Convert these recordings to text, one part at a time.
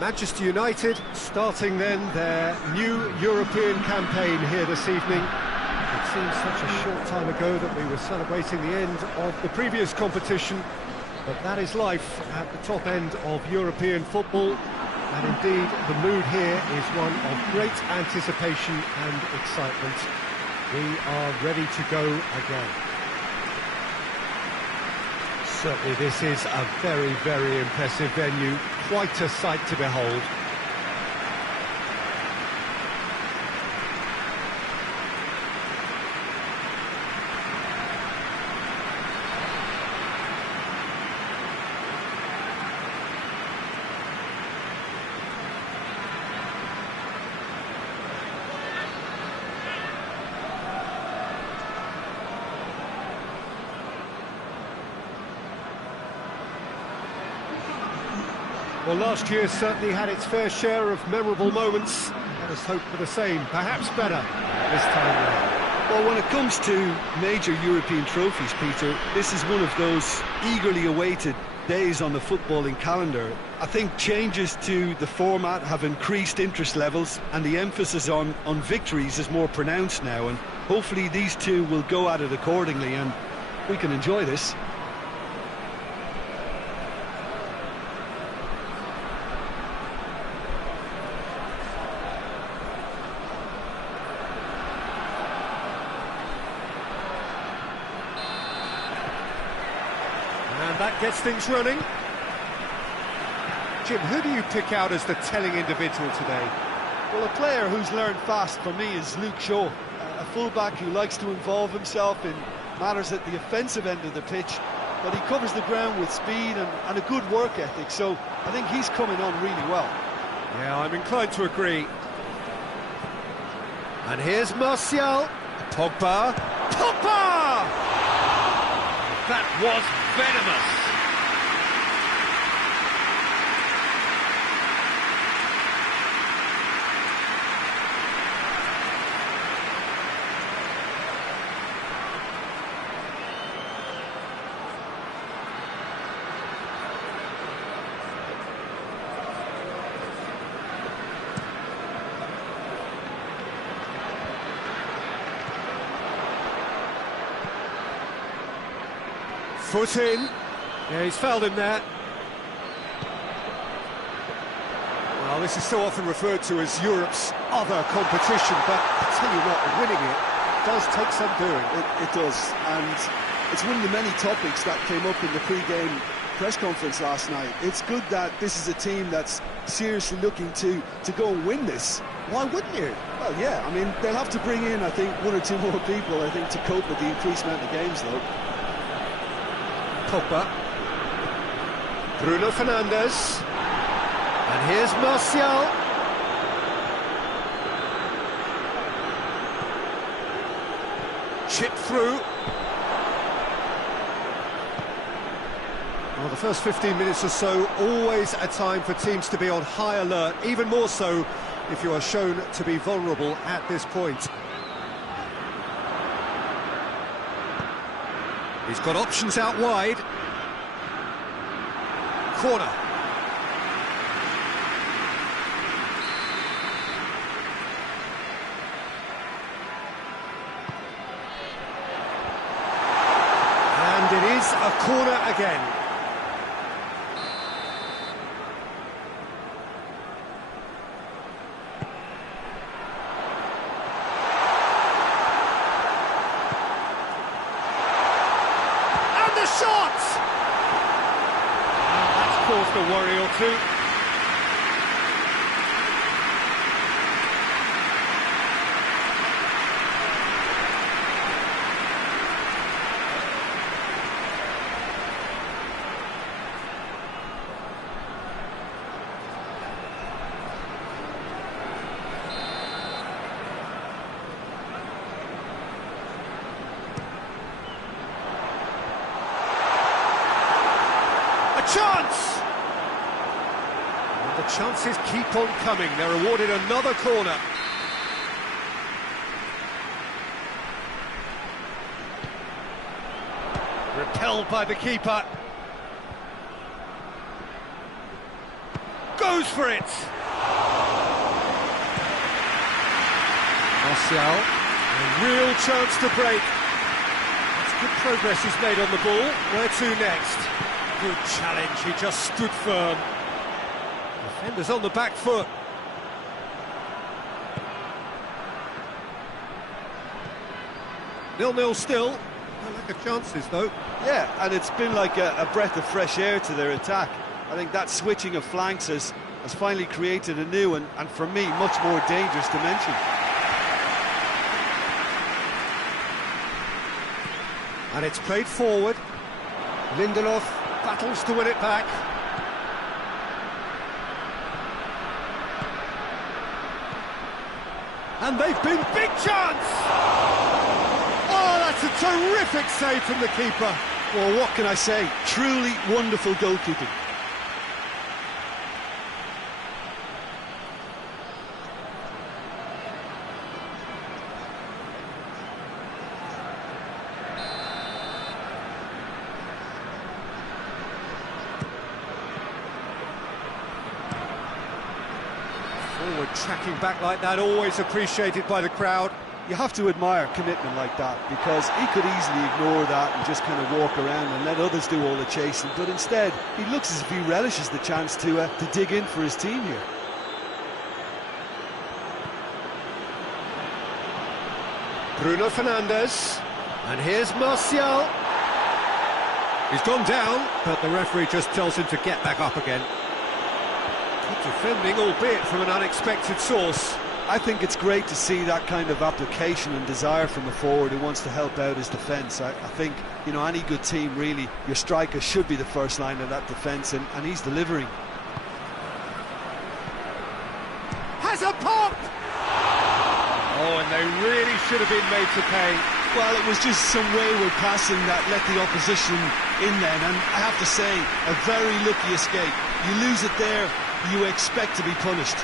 Manchester United starting then their new European campaign here this evening. It seems such a short time ago that we were celebrating the end of the previous competition, but that is life at the top end of European football, and indeed the mood here is one of great anticipation and excitement. We are ready to go again. Certainly this is a very, very impressive venue, quite a sight to behold. Well, last year certainly had its fair share of memorable moments. Let us hope for the same, perhaps better this time round. Well, when it comes to major European trophies, Peter, this is one of those eagerly awaited days on the footballing calendar. I think changes to the format have increased interest levels, and the emphasis on victories is more pronounced now, and hopefully these two will go at it accordingly and we can enjoy this. That gets things running. Jim, who do you pick out as the telling individual today? Well, a player who's learned fast for me is Luke Shaw, a fullback who likes to involve himself in matters at the offensive end of the pitch, but he covers the ground with speed and a good work ethic, so I think he's coming on really well. Yeah, I'm inclined to agree. And here's Martial. Pogba. Pogba! That was venomous. Foot in. Yeah, he's fouled him there. Well, this is so often referred to as Europe's other competition, but I tell you what, winning it does take some doing. It does, and it's one of the many topics that came up in the pre-game press conference last night. It's good that this is a team that's seriously looking to go and win this. Why wouldn't you? Well, yeah, I mean, they'll have to bring in, I think, one or two more people, I think, to cope with the increased amount of games, though. Pogba, Bruno Fernandes, and here's Martial. Chip through. Well, the first 15 minutes or so, always a time for teams to be on high alert, even more so if you are shown to be vulnerable at this point. He's got options out wide. Corner. And it is a corner again. Shot! That's caused a worry or two. Chance! And the chances keep on coming. They're awarded another corner. Repelled by the keeper. Goes goes for it. Martial, a real chance to break. That's good progress he's made on the ball. Where to next? Good challenge, he just stood firm. Defenders on the back foot. 0-0 still. No lack of chances, though. Yeah, and it's been like a breath of fresh air to their attack. I think that switching of flanks has finally created a new and for me, much more dangerous dimension. And it's played forward. Lindelof battles to win it back. And they've been big chance! Oh, that's a terrific save from the keeper. Well, what can I say? Truly wonderful goalkeeping. Forward tracking back like that, always appreciated by the crowd. You have to admire commitment like that, because he could easily ignore that and just kind of walk around and let others do all the chasing, but instead he looks as if he relishes the chance to dig in for his team here. Bruno Fernandes, and here's Martial. He's gone down, but the referee just tells him to get back up again. Good defending, albeit from an unexpected source. I think it's great to see that kind of application and desire from a forward who wants to help out his defence. I think, you know, any good team, really, your striker should be the first line of that defence, and he's delivering. Has a pop! Oh, and they really should have been made to pay. Well, it was just some wayward passing that let the opposition in then, and I have to say, a very lucky escape. You lose it there, you expect to be punished.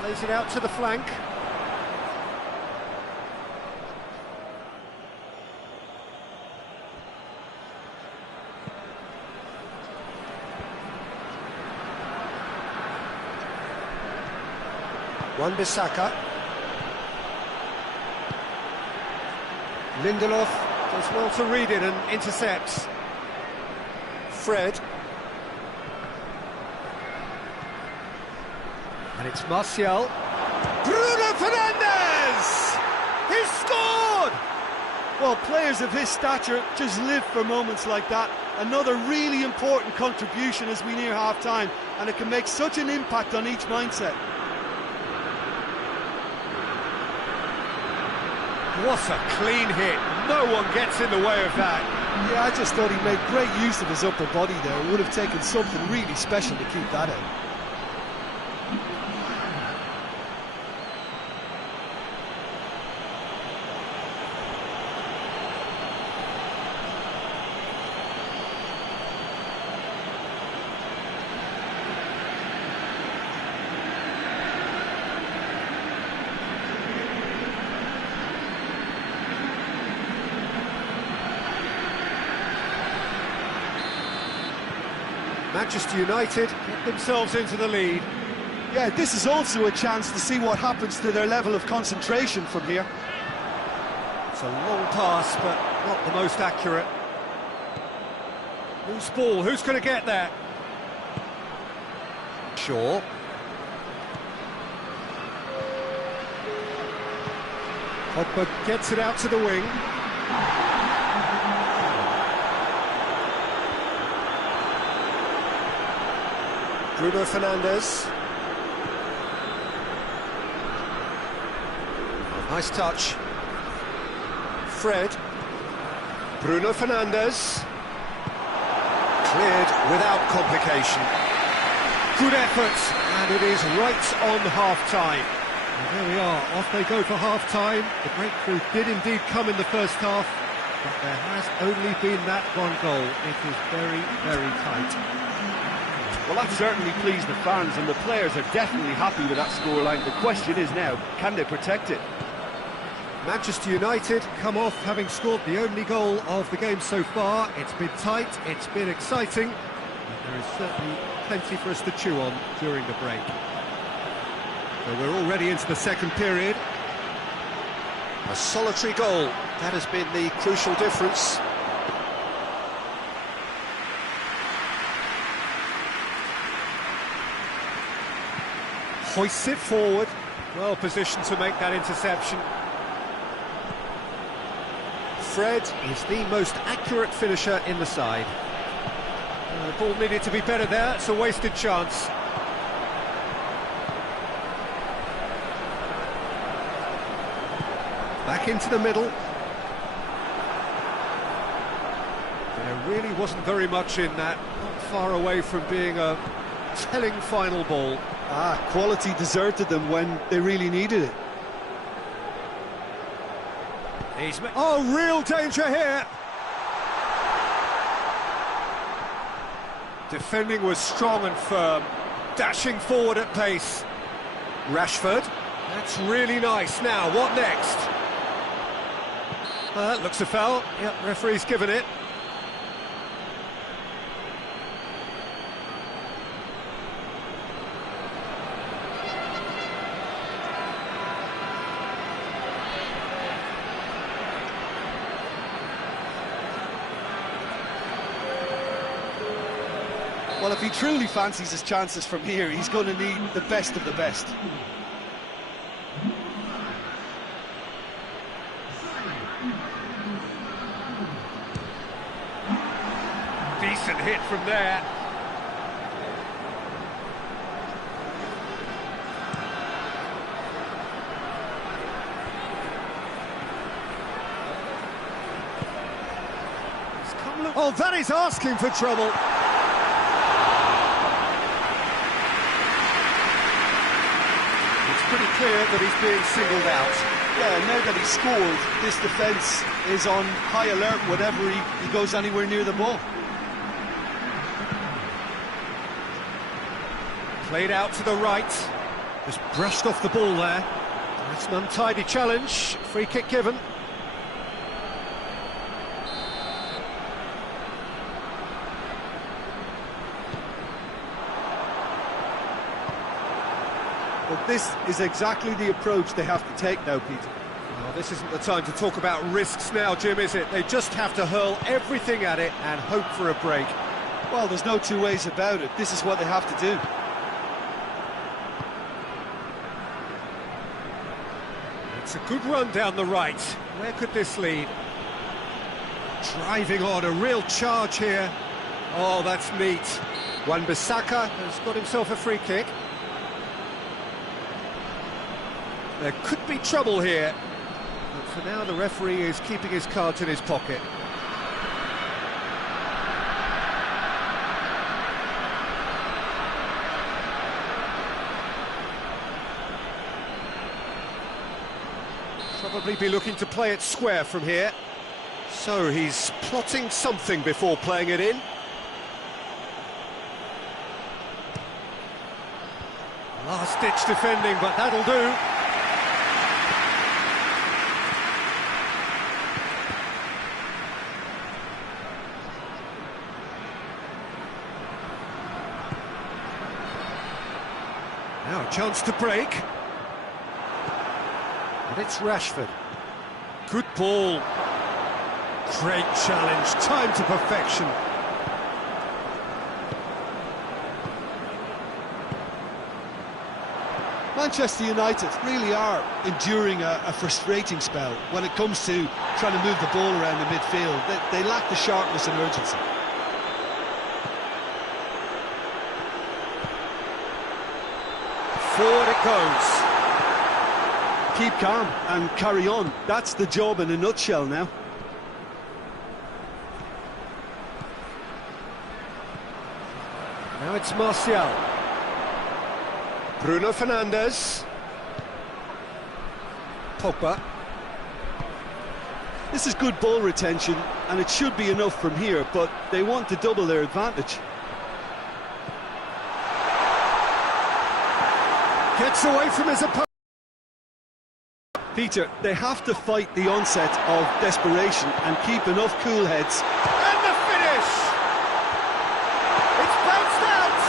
Plays it out to the flank. Wan-Bissaka. Lindelof does well to read it and intercepts. Fred. And it's Martial. Bruno Fernandes! He's scored! Well, players of his stature just live for moments like that. Another really important contribution as we near half-time, and it can make such an impact on each mindset. What a clean hit. No one gets in the way of that. Yeah, I just thought he made great use of his upper body there. It would have taken something really special to keep that out. Manchester United get themselves into the lead. Yeah, this is also a chance to see what happens to their level of concentration from here. It's a long pass, but not the most accurate. Loose ball, who's going to get that? Shaw. Pogba gets it out to the wing. Bruno Fernandes. Nice touch. Fred. Bruno Fernandes. Cleared without complication. Good effort, and it is right on half-time. And there we are, off they go for half-time. The breakthrough did indeed come in the first half, but there has only been that one goal. It is very, very tight. Well, that certainly pleased the fans, and the players are definitely happy with that scoreline. The question is now, can they protect it? Manchester United come off having scored the only goal of the game so far. It's been tight, it's been exciting, and there is certainly plenty for us to chew on during the break. So we're already into the second period. A solitary goal, that has been the crucial difference. Hoists it forward, well positioned to make that interception. Fred is the most accurate finisher in the side. The ball needed to be better there, it's a wasted chance. Back into the middle. There really wasn't very much in that, not far away from being a telling final ball. Quality deserted them when they really needed it. Oh, real danger here! Defending was strong and firm, dashing forward at pace. Rashford, that's really nice. Now, what next? That looks a foul. Yep, referee's given it. Well, if he truly fancies his chances from here, he's going to need the best of the best. Decent hit from there. Oh, that is asking for trouble. Pretty clear that he's being singled out. Yeah, now that he's scored, this defence is on high alert whenever he goes anywhere near the ball. Played out to the right. Just brushed off the ball there. That's an untidy challenge. Free kick given. But this is exactly the approach they have to take now, Peter. Well, this isn't the time to talk about risks now, Jim, is it? They just have to hurl everything at it and hope for a break. Well, there's no two ways about it. This is what they have to do. It's a good run down the right. Where could this lead? Driving on, a real charge here. Oh, that's neat. Wan-Bissaka has got himself a free kick. There could be trouble here, but for now the referee is keeping his cards in his pocket. Probably be looking to play it square from here. So he's plotting something before playing it in. Last-ditch defending, but that'll do. Now a chance to break. And it's Rashford. Good ball. Great challenge, time to perfection. Manchester United really are enduring a frustrating spell when it comes to trying to move the ball around the midfield. They lack the sharpness and urgency. Forward it goes. Keep calm and carry on. That's the job in a nutshell now. Now it's Martial. Bruno Fernandes. Pogba. This is good ball retention, and it should be enough from here, but they want to double their advantage. Gets away from his opponent. Peter, they have to fight the onset of desperation and keep enough cool heads. And the finish! It's bounced out!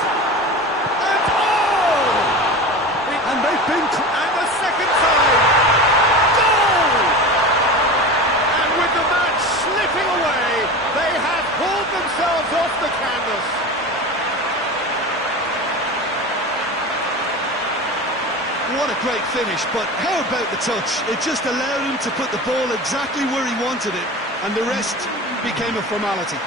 And oh! And they've been... And the second time! Goal! And with the match slipping away, they have hauled themselves off the canvas. What a great finish, but how about the touch? It just allowed him to put the ball exactly where he wanted it, and the rest became a formality.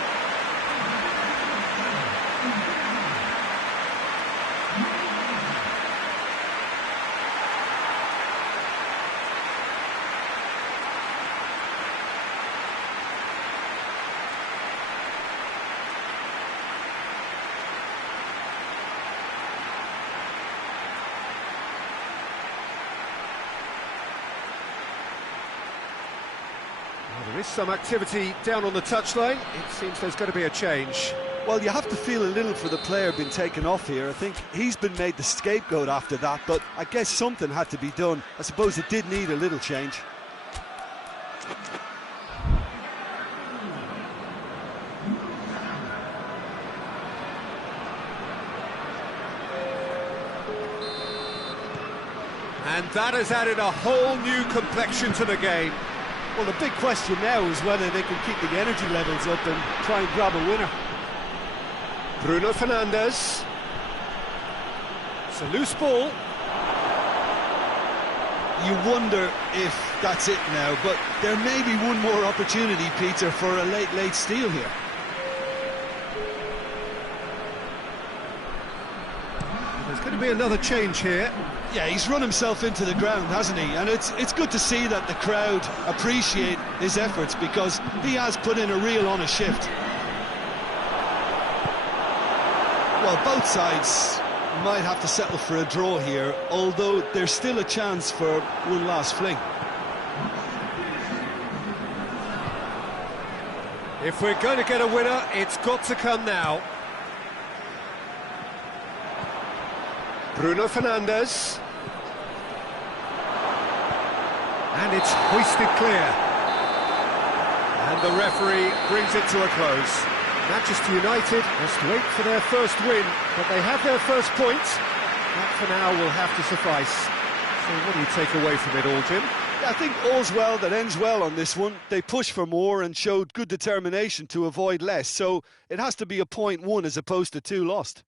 Well, there is some activity down on the touchline. It seems there's going to be a change. Well, you have to feel a little for the player being taken off here. I think he's been made the scapegoat after that, but I guess something had to be done. I suppose it did need a little change. And that has added a whole new complexion to the game. Well, the big question now is whether they can keep the energy levels up and try and grab a winner. Bruno Fernandes. It's a loose ball. You wonder if that's it now, but there may be one more opportunity, Peter, for a late steal here. There's going to be another change here. Yeah, he's run himself into the ground, hasn't he? And it's good to see that the crowd appreciate his efforts, because he has put in a real honest shift. Well, both sides might have to settle for a draw here, although there's still a chance for one last fling. If we're going to get a winner, it's got to come now. Bruno Fernandes. And it's hoisted clear. And the referee brings it to a close. Manchester United must wait for their first win, but they have their first point. That for now will have to suffice. So what do you take away from it all, Jim? I think all's well that ends well on this one. They pushed for more and showed good determination to avoid less, so it has to be a point won as opposed to 2 lost.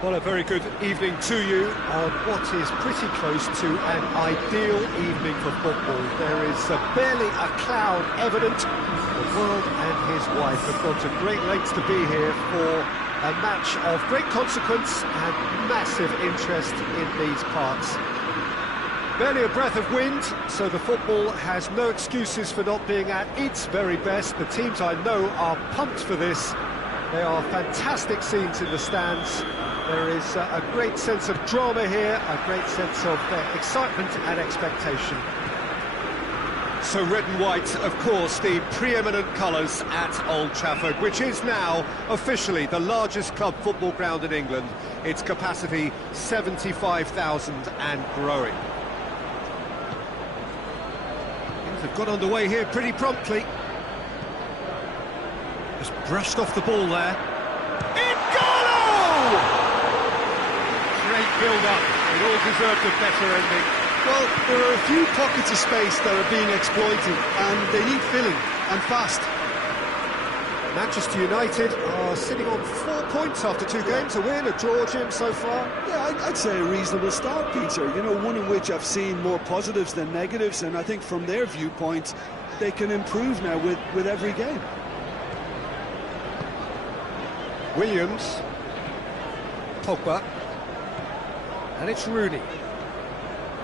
Well, a very good evening to you on what is pretty close to an ideal evening for football. There is barely a cloud evident. The world and his wife have gone to great lengths to be here for a match of great consequence and massive interest in these parts. Barely a breath of wind, so the football has no excuses for not being at its very best. The teams I know are pumped for this. They are fantastic scenes in the stands. There is a great sense of drama here, a great sense of excitement and expectation. So red and white, of course, the preeminent colours at Old Trafford, which is now officially the largest club football ground in England. Its capacity 75,000 and growing. Things have got underway here pretty promptly. Just brushed off the ball there. Great build-up, it all deserved a better ending. Well, there are a few pockets of space that are being exploited, and they need filling, and fast. Manchester United are sitting on 4 points after 2 games, a win, a draw, Jim, so far. Yeah, I'd say a reasonable start, Peter. You know, one in which I've seen more positives than negatives, and I think from their viewpoint, they can improve now with every game. Williams, Pogba, and it's Rooney.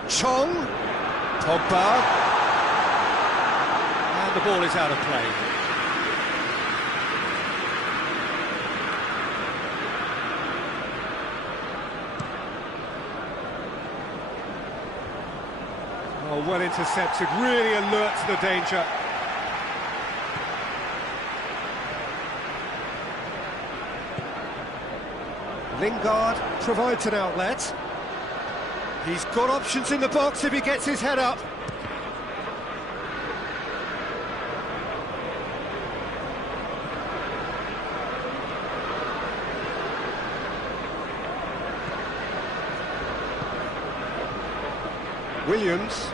Chong, Pogba, and the ball is out of play. Oh, well intercepted, really alert to the danger. Lingard provides an outlet. He's got options in the box if he gets his head up. Williams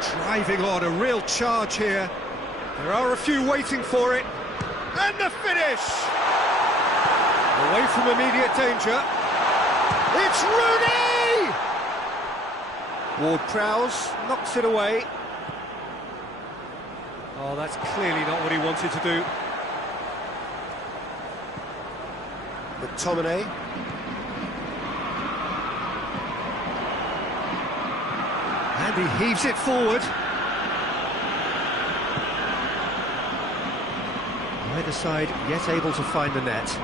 driving on, a real charge here. There are a few waiting for it. And the finish! Away from immediate danger. It's Rooney! Ward-Prowse knocks it away. Oh, that's clearly not what he wanted to do. McTominay. And he heaves it forward. Either side yet able to find the net.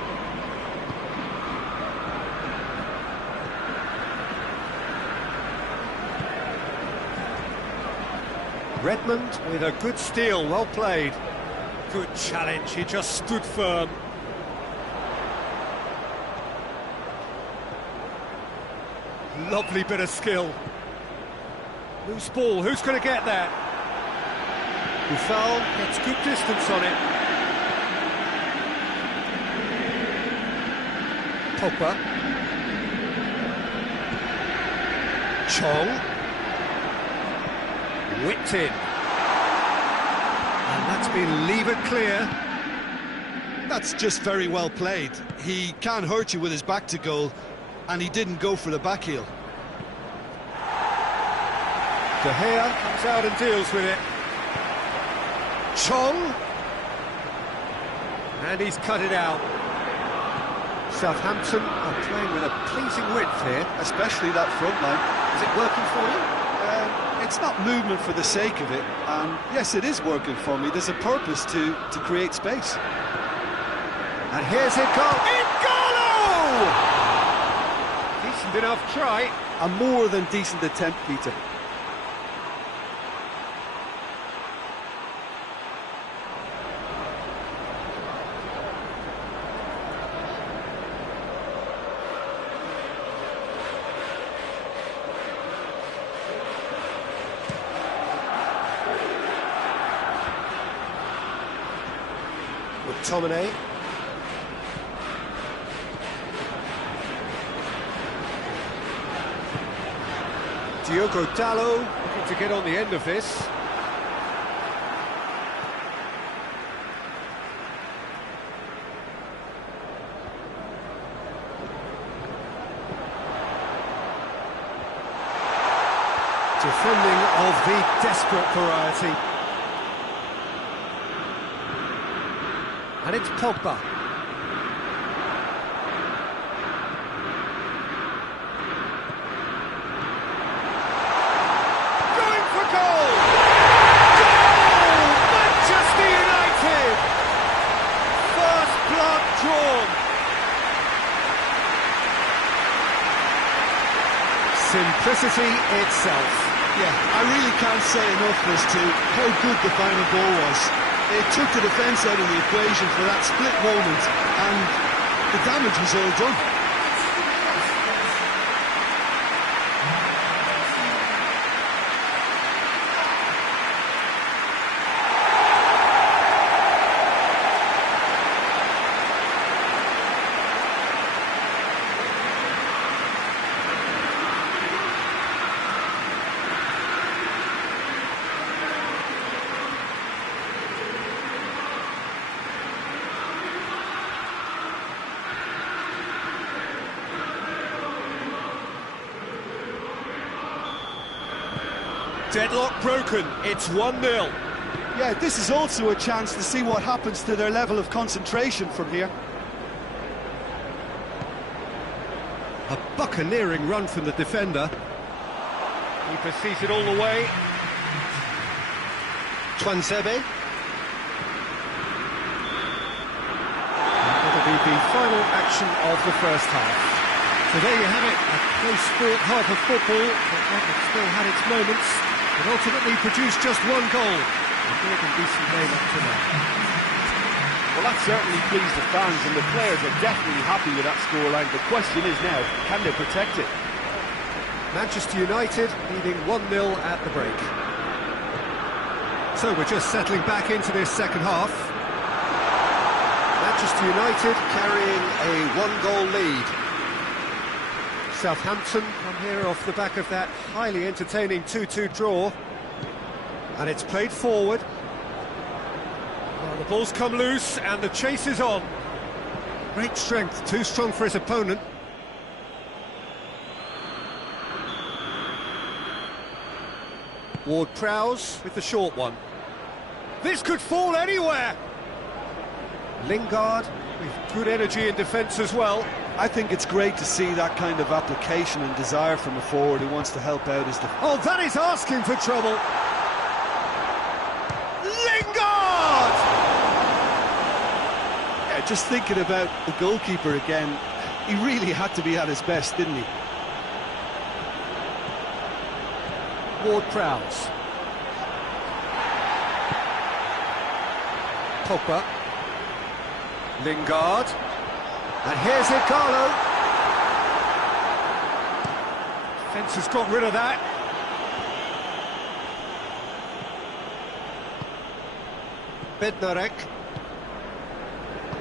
Redmond with a good steal, well played. Good challenge, he just stood firm. Lovely bit of skill. Loose ball, who's going to get that? Buffal gets good distance on it. Pogba. Chong. Whipped in. And that's been levered clear. That's just very well played. He can hurt you with his back to goal, and he didn't go for the back heel. De Gea comes out and deals with it. Chong. And he's cut it out. Southampton are playing with a pleasing width here. Especially that front line. Is it working for you? It's not movement for the sake of it, and yes, it is working for me. There's a purpose to create space. And here's it goal. N'Golo! Decent enough try. A more than decent attempt, Peter. McTominay. Diogo Dalot looking to get on the end of this. Defending of the desperate variety. And it's Pogba. Going for goal! Goal! Manchester United! First blood drawn. Simplicity itself. Yeah, I really can't say enough as to how good the final goal was. It took the defence out of the equation for that split moment, and the damage was all done. Deadlock broken, it's 1-0. Yeah, this is also a chance to see what happens to their level of concentration from here. A buccaneering run from the defender. He pursues it all the way. Tuanzebe. That'll be the final action of the first half. So there you have it, a close-fought half of football, but one that still had its moments, but ultimately produced just one goal. A good and decent game up to now. Well, that certainly pleased the fans, and the players are definitely happy with that scoreline. The question is now, can they protect it? Manchester United leading 1-0 at the break. So we're just settling back into this second half. Manchester United carrying a one-goal lead. Southampton come here off the back of that highly entertaining 2-2 draw. And it's played forward. Well, the ball's come loose and the chase is on. Great strength, too strong for his opponent. Ward-Prowse with the short one. This could fall anywhere! Lingard with good energy in defence as well. I think it's great to see that kind of application and desire from a forward who wants to help out his defence. Oh, that is asking for trouble. Lingard! Yeah, just thinking about the goalkeeper again, he really had to be at his best, didn't he? Ward-Prowse. Pogba. Lingard. And here's Garner. Defence has got rid of that. Bednarek.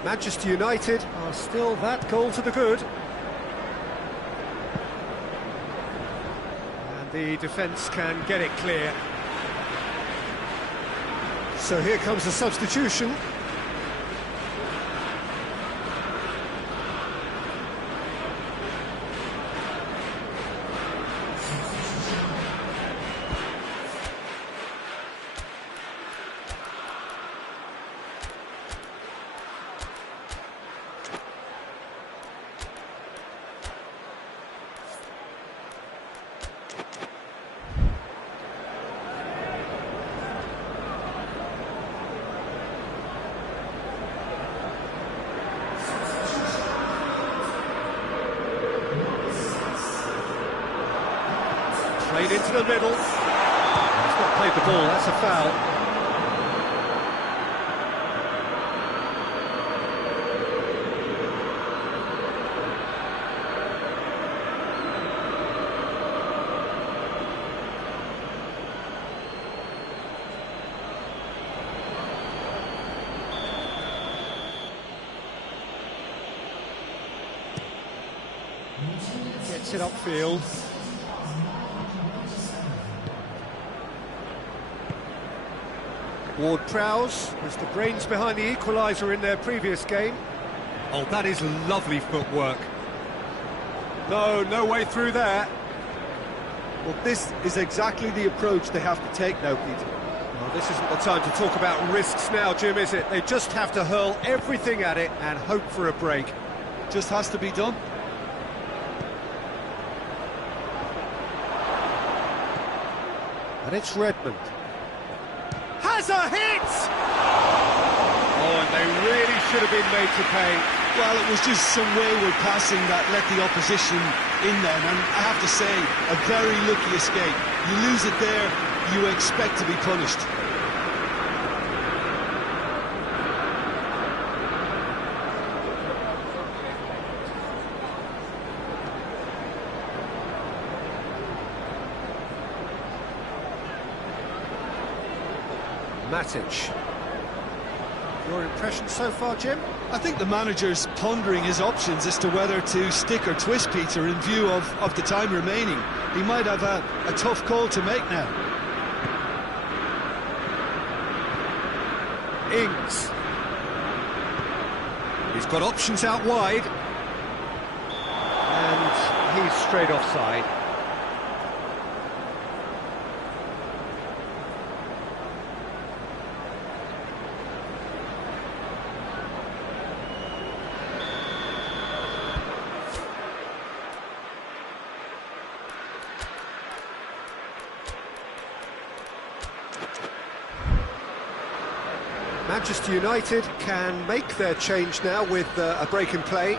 Manchester United are still that goal to the good. And the defence can get it clear. So here comes a substitution. Played into the middle. He's not played the ball, that's a foul. Gets it upfield. Ward-Prowse was the brains behind the equaliser in their previous game. Oh, that is lovely footwork. No way through there. Well, this is exactly the approach they have to take now, Peter. Well, this isn't the time to talk about risks now, Jim, is it? They just have to hurl everything at it and hope for a break. Just has to be done. And it's Redmond. Has a hit! Oh, and they really should have been made to pay. Well, it was just some wayward passing that let the opposition in then, and I have to say, a very lucky escape. You lose it there, you expect to be punished. Matic. Your impression so far, Jim? I think the manager's pondering his options as to whether to stick or twist Peter in view of the time remaining. He might have a tough call to make now. Ings. He's got options out wide. And he's straight offside. Manchester United can make their change now with a break in play.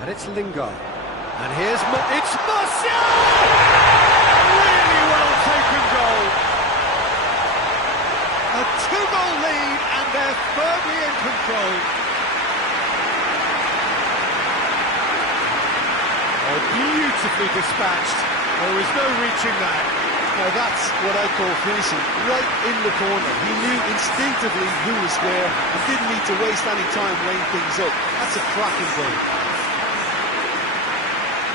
And it's Lingard. And here's it's Martial! Really well taken goal. A two-goal lead, and they're firmly in control. Oh, beautifully dispatched. There was no reaching that. Now that's what I call finishing, right in the corner. He knew instinctively who was there and didn't need to waste any time laying things up. That's a cracking goal.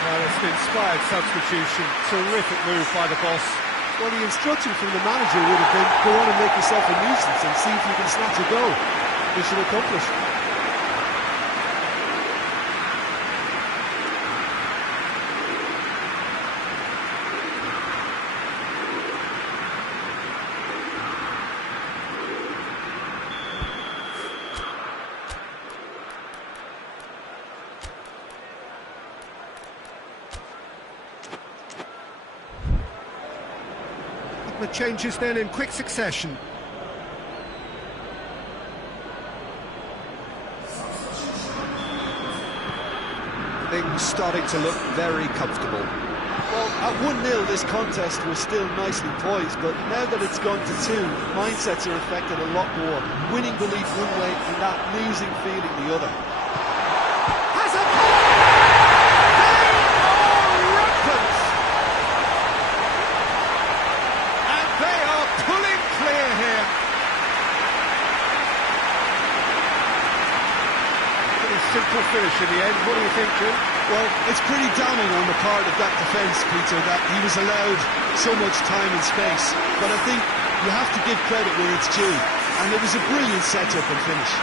Well, it's an inspired substitution. Terrific move by the boss. Well, the instruction from the manager would have been, go on and make yourself a nuisance and see if you can snatch a goal. Mission accomplished. The changes then in quick succession. Things starting to look very comfortable. Well, at 1-0 this contest was still nicely poised, but now that it's gone to 2, mindsets are affected a lot more. Winning belief one way and that losing feeling the other. Has a they are rampant! And they are pulling clear here. Pretty simple finish in the end. What do you think, Jim? Well, it's pretty damning on the part of that defence, Peter, that he was allowed so much time and space. But I think you have to give credit where it's due. And it was a brilliant set-up and finish.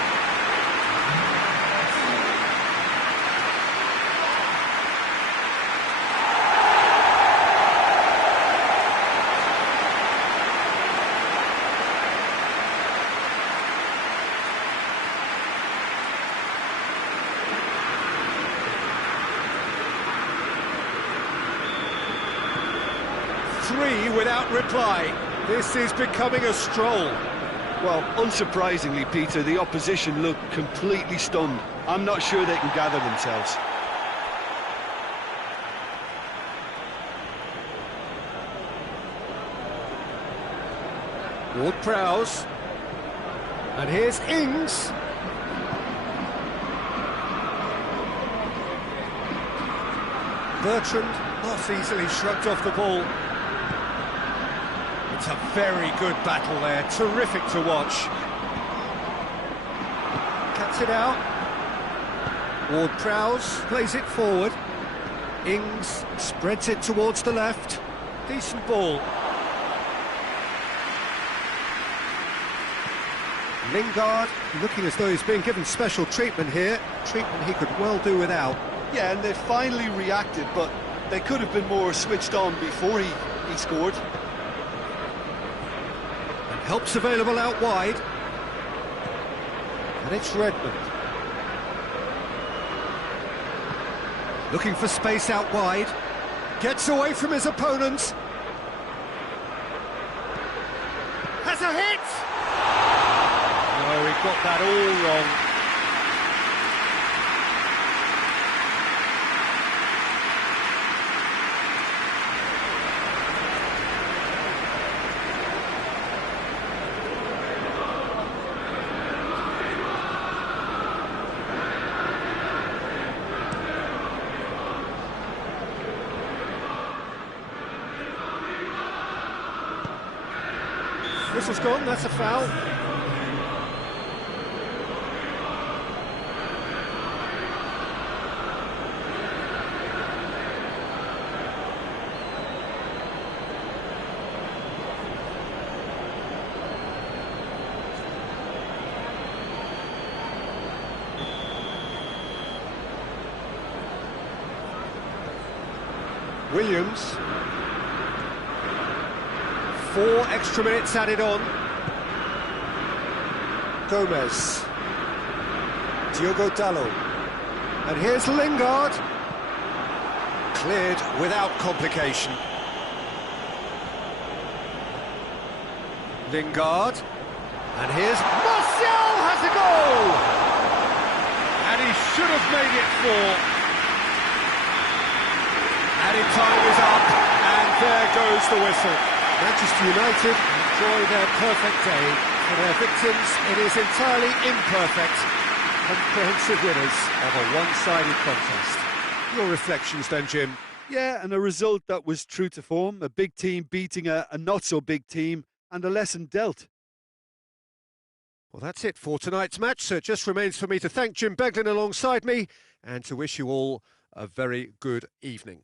Three without reply. This is becoming a stroll. Well, unsurprisingly, Peter, the opposition look completely stunned. I'm not sure they can gather themselves. Ward-Prowse. And here's Ings. Bertrand not easily shrugged off the ball. It's a very good battle there, terrific to watch. Cuts it out. Ward-Prowse plays it forward. Ings spreads it towards the left. Decent ball. Lingard looking as though he's being given special treatment here. Treatment he could well do without. Yeah, and they finally reacted, but they could have been more switched on before he scored. And help's available out wide. And it's Redmond. Looking for space out wide. Gets away from his opponents. Has a hit! No, he got that all wrong. Whistle's gone, that's a foul. Williams. 4 extra minutes added on. Gomez. Diogo Dalot. And here's Lingard. Cleared without complication. Lingard. And here's Martial has a goal! And he should have made it 4. Added time is up, and there goes the whistle. Manchester United enjoy their perfect day. For their victims, it is entirely imperfect. Comprehensive winners of a one-sided contest. Your reflections then, Jim? Yeah, and a result that was true to form. A big team beating a not-so-big team, and a lesson dealt. Well, that's it for tonight's match, so it just remains for me to thank Jim Beglin alongside me and to wish you all a very good evening.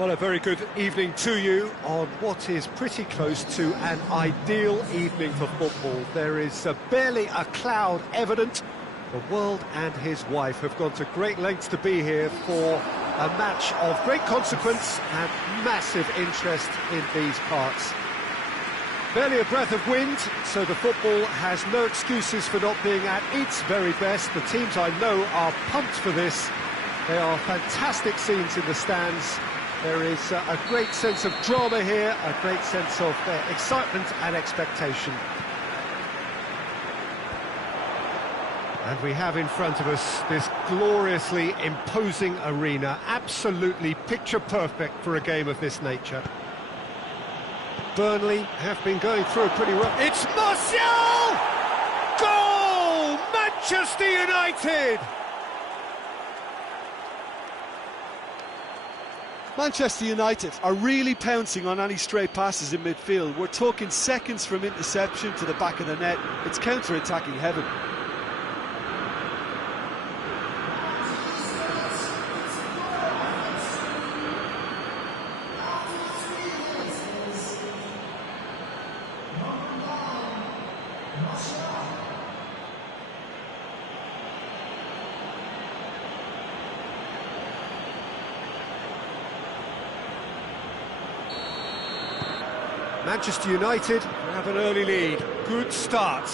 Well, a very good evening to you on what is pretty close to an ideal evening for football. There is barely a cloud evident. The world and his wife have gone to great lengths to be here for a match of great consequence and massive interest in these parts. Barely a breath of wind, so the football has no excuses for not being at its very best. The teams I know are pumped for this. They are fantastic scenes in the stands. There is a great sense of drama here, a great sense of excitement and expectation. And we have in front of us this gloriously imposing arena, absolutely picture perfect for a game of this nature. Burnley have been going through a pretty rough... It's Martial! Goal! Manchester United! Manchester United are really pouncing on any stray passes in midfield. We're talking seconds from interception to the back of the net. It's counter-attacking heaven. Manchester United have an early lead. Good start.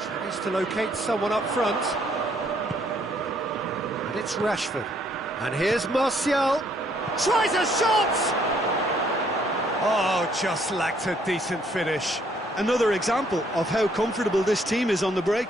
Tries to locate someone up front. And it's Rashford. And here's Martial. Tries a shot! Oh, just lacked a decent finish. Another example of how comfortable this team is on the break.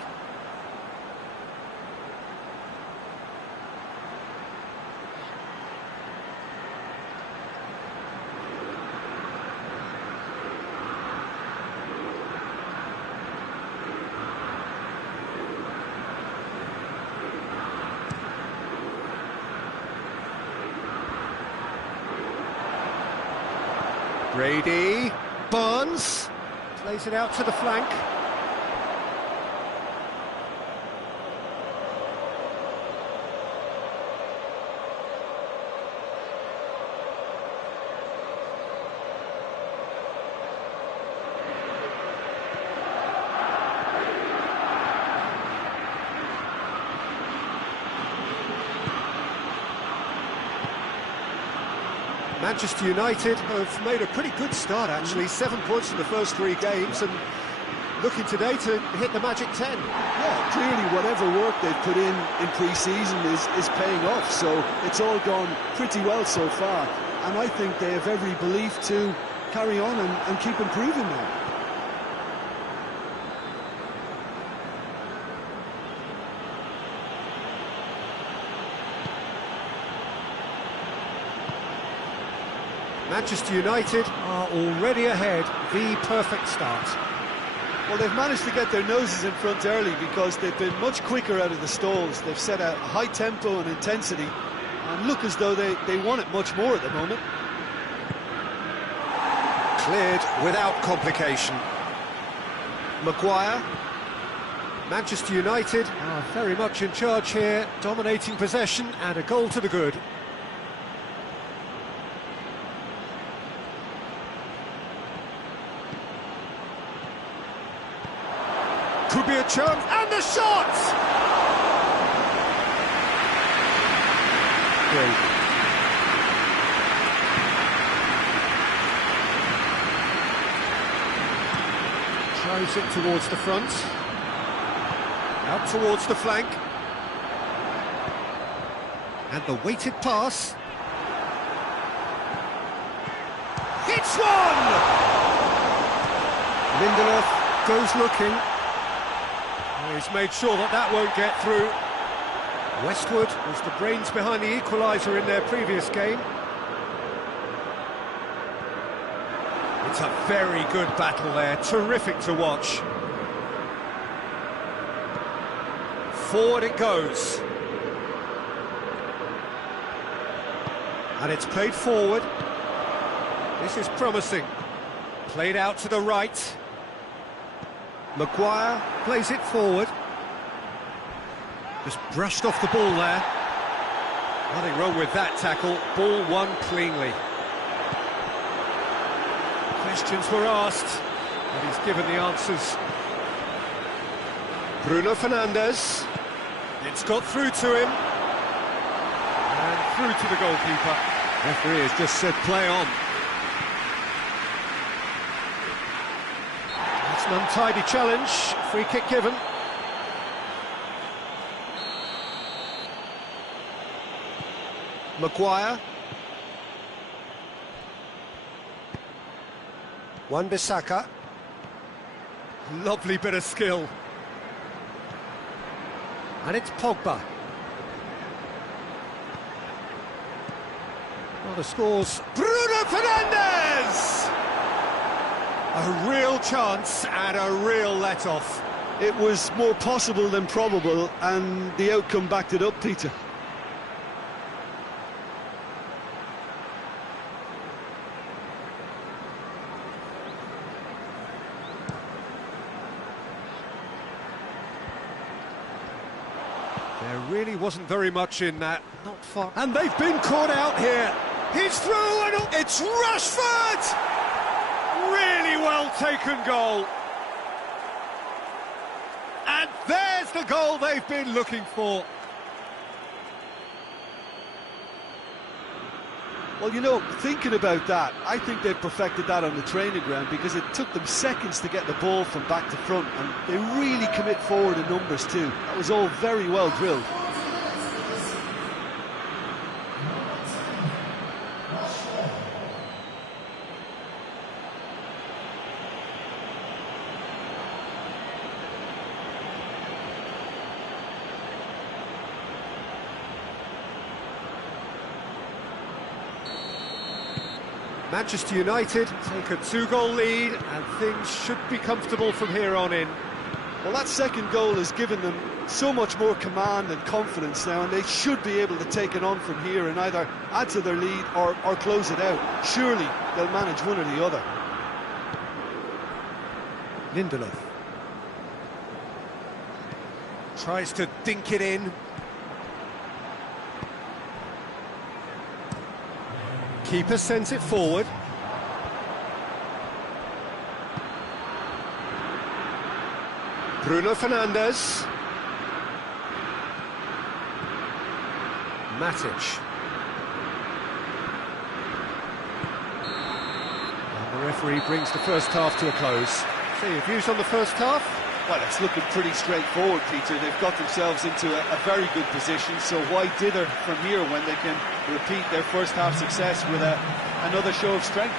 Brady, Barnes, plays it out to the flank. Manchester United have made a pretty good start, actually. 7 points in the first 3 games, and looking today to hit the magic 10. Yeah, clearly whatever work they've put in pre-season is paying off, so it's all gone pretty well so far. And I think they have every belief to carry on and keep improving now. Manchester United are already ahead, the perfect start. Well, they've managed to get their noses in front early because they've been much quicker out of the stalls. They've set a high tempo and intensity and look as though they want it much more at the moment. Cleared without complication. Maguire. Manchester United are very much in charge here, dominating possession and a goal to the good. Could be a chance, and the shot! Great. Throws it towards the front. Out towards the flank. And the weighted pass. Hits one! Lindelof goes looking. He's made sure that won't get through. Westwood was the brains behind the equaliser in their previous game. It's a very good battle there, terrific to watch. Forward it goes. And it's played forward. This is promising. Played out to the right. Maguire plays it forward. Just brushed off the ball there. Nothing wrong with that tackle, ball won cleanly. Questions were asked, but he's given the answers. Bruno Fernandes. It's got through to him. And through to the goalkeeper. Referee has just said play on. It's an untidy challenge, free kick given. Maguire. Wan-Bissaka. Lovely bit of skill. And it's Pogba. Well, the score's Bruno Fernandes! A real chance and a real let-off. It was more possible than probable, and the outcome backed it up, Peter. There really wasn't very much in that, not far. And they've been caught out here. He's through and it's Rashford! Really well taken goal. And there's the goal they've been looking for. Well, you know, thinking about that, I think they've perfected that on the training ground because it took them seconds to get the ball from back to front, and they really commit forward in numbers too. That was all very well drilled. Manchester United take a 2-goal lead and things should be comfortable from here on in. Well, that second goal has given them so much more command and confidence now, and they should be able to take it on from here and either add to their lead or close it out. Surely they'll manage one or the other. Lindelof tries to dink it in. Keeper sends it forward. Bruno Fernandes. Matic. And the referee brings the first half to a close. So your views on the first half? Well, it's looking pretty straightforward, Peter. They've got themselves into a very good position, so why dither from here when they can repeat their first half success with another show of strength?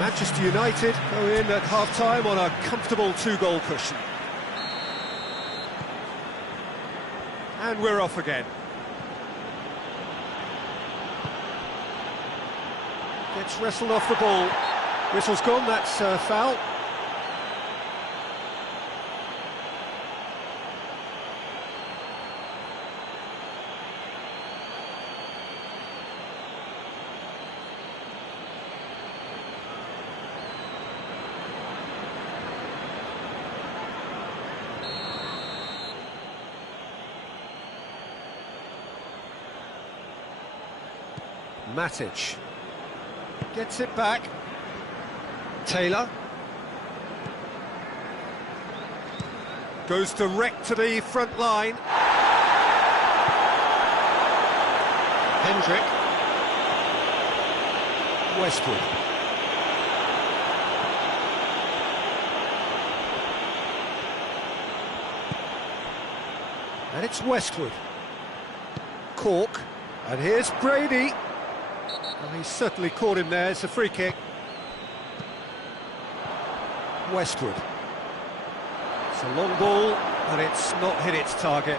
Manchester United go in at half-time on a comfortable 2-goal cushion. And we're off again. Gets wrestled off the ball. Whistle's gone, that's foul. Matic gets it back. Taylor goes direct to the front line. Hendrick. Westwood. And it's Westwood. Cork. And here's Brady. And he certainly caught him there. It's a free kick. Westwood. It's a long ball, and it's not hit its target.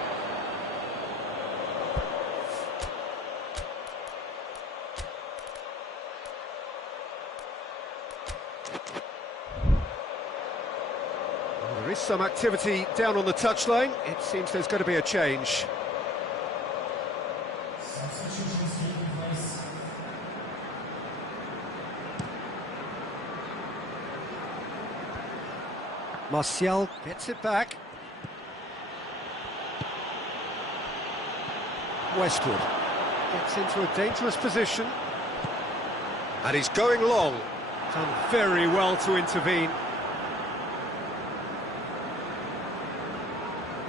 Well, there is some activity down on the touchline. It seems there's going to be a change. Martial gets it back. Westwood gets into a dangerous position. And he's going long. Done very well to intervene.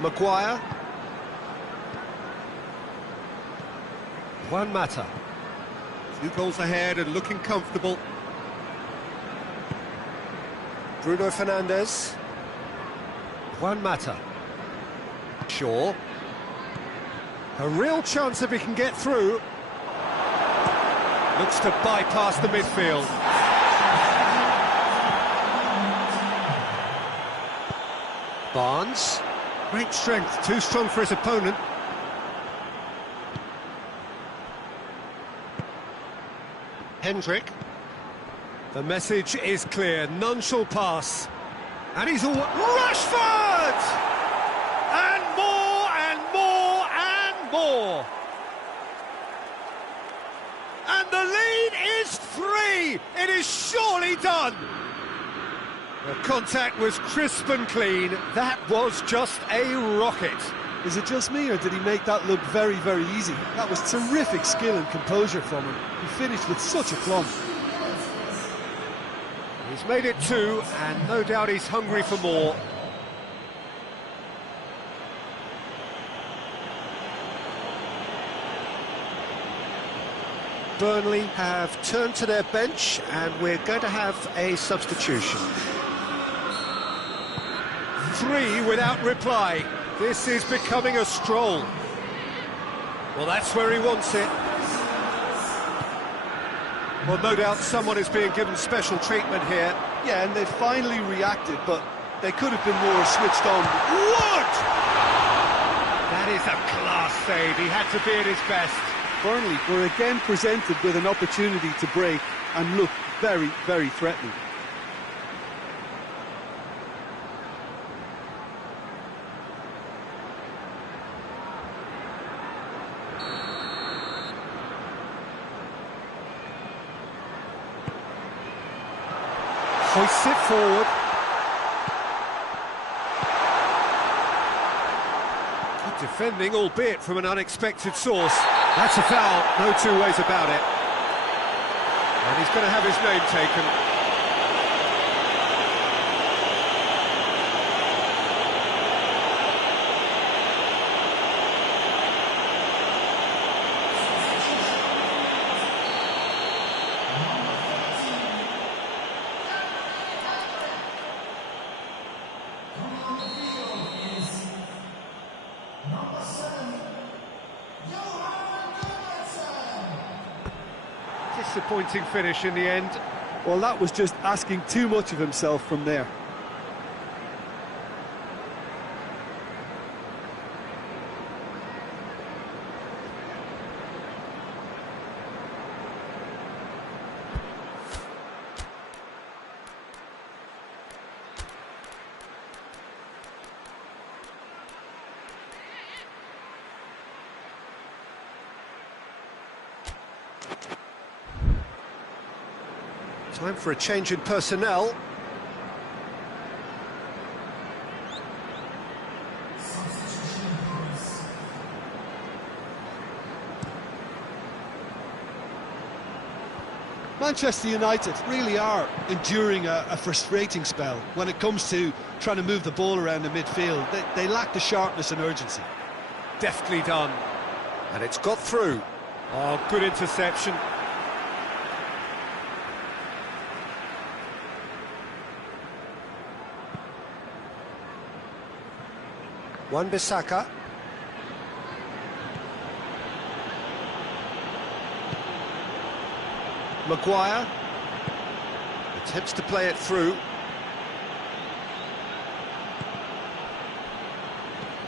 Maguire. Juan Mata. 2 goals ahead and looking comfortable. Bruno Fernandes. Juan Mata. Shaw. A real chance if he can get through. Looks to bypass the midfield. Barnes. Great strength, too strong for his opponent. Hendrick. The message is clear, none shall pass. And he's all... Rashford! And more, and more, and more! And the lead is 3! It is surely done! The contact was crisp and clean. That was just a rocket. Is it just me, or did he make that look very, very easy? That was terrific skill and composure from him. He finished with such aplomb. He's made it 2, and no doubt he's hungry for more. Burnley have turned to their bench, and we're going to have a substitution. 3 without reply. This is becoming a stroll. Well, that's where he wants it. Well, no doubt someone is being given special treatment here. Yeah, and they finally reacted, but they could have been more switched on. Wood! That is a class save. He had to be at his best. Burnley were again presented with an opportunity to break and look very, very threatening. Hoists it forward. Good defending, albeit from an unexpected source. That's a foul, no 2 ways about it. And he's going to have his name taken. Disappointing finish in the end. Well, that was just asking too much of himself from there. Time for a change in personnel. Manchester United really are enduring a frustrating spell when it comes to trying to move the ball around the midfield. They lack the sharpness and urgency. Deftly done. And it's got through. Oh, good interception. Wan-Bissaka. Maguire attempts to play it through.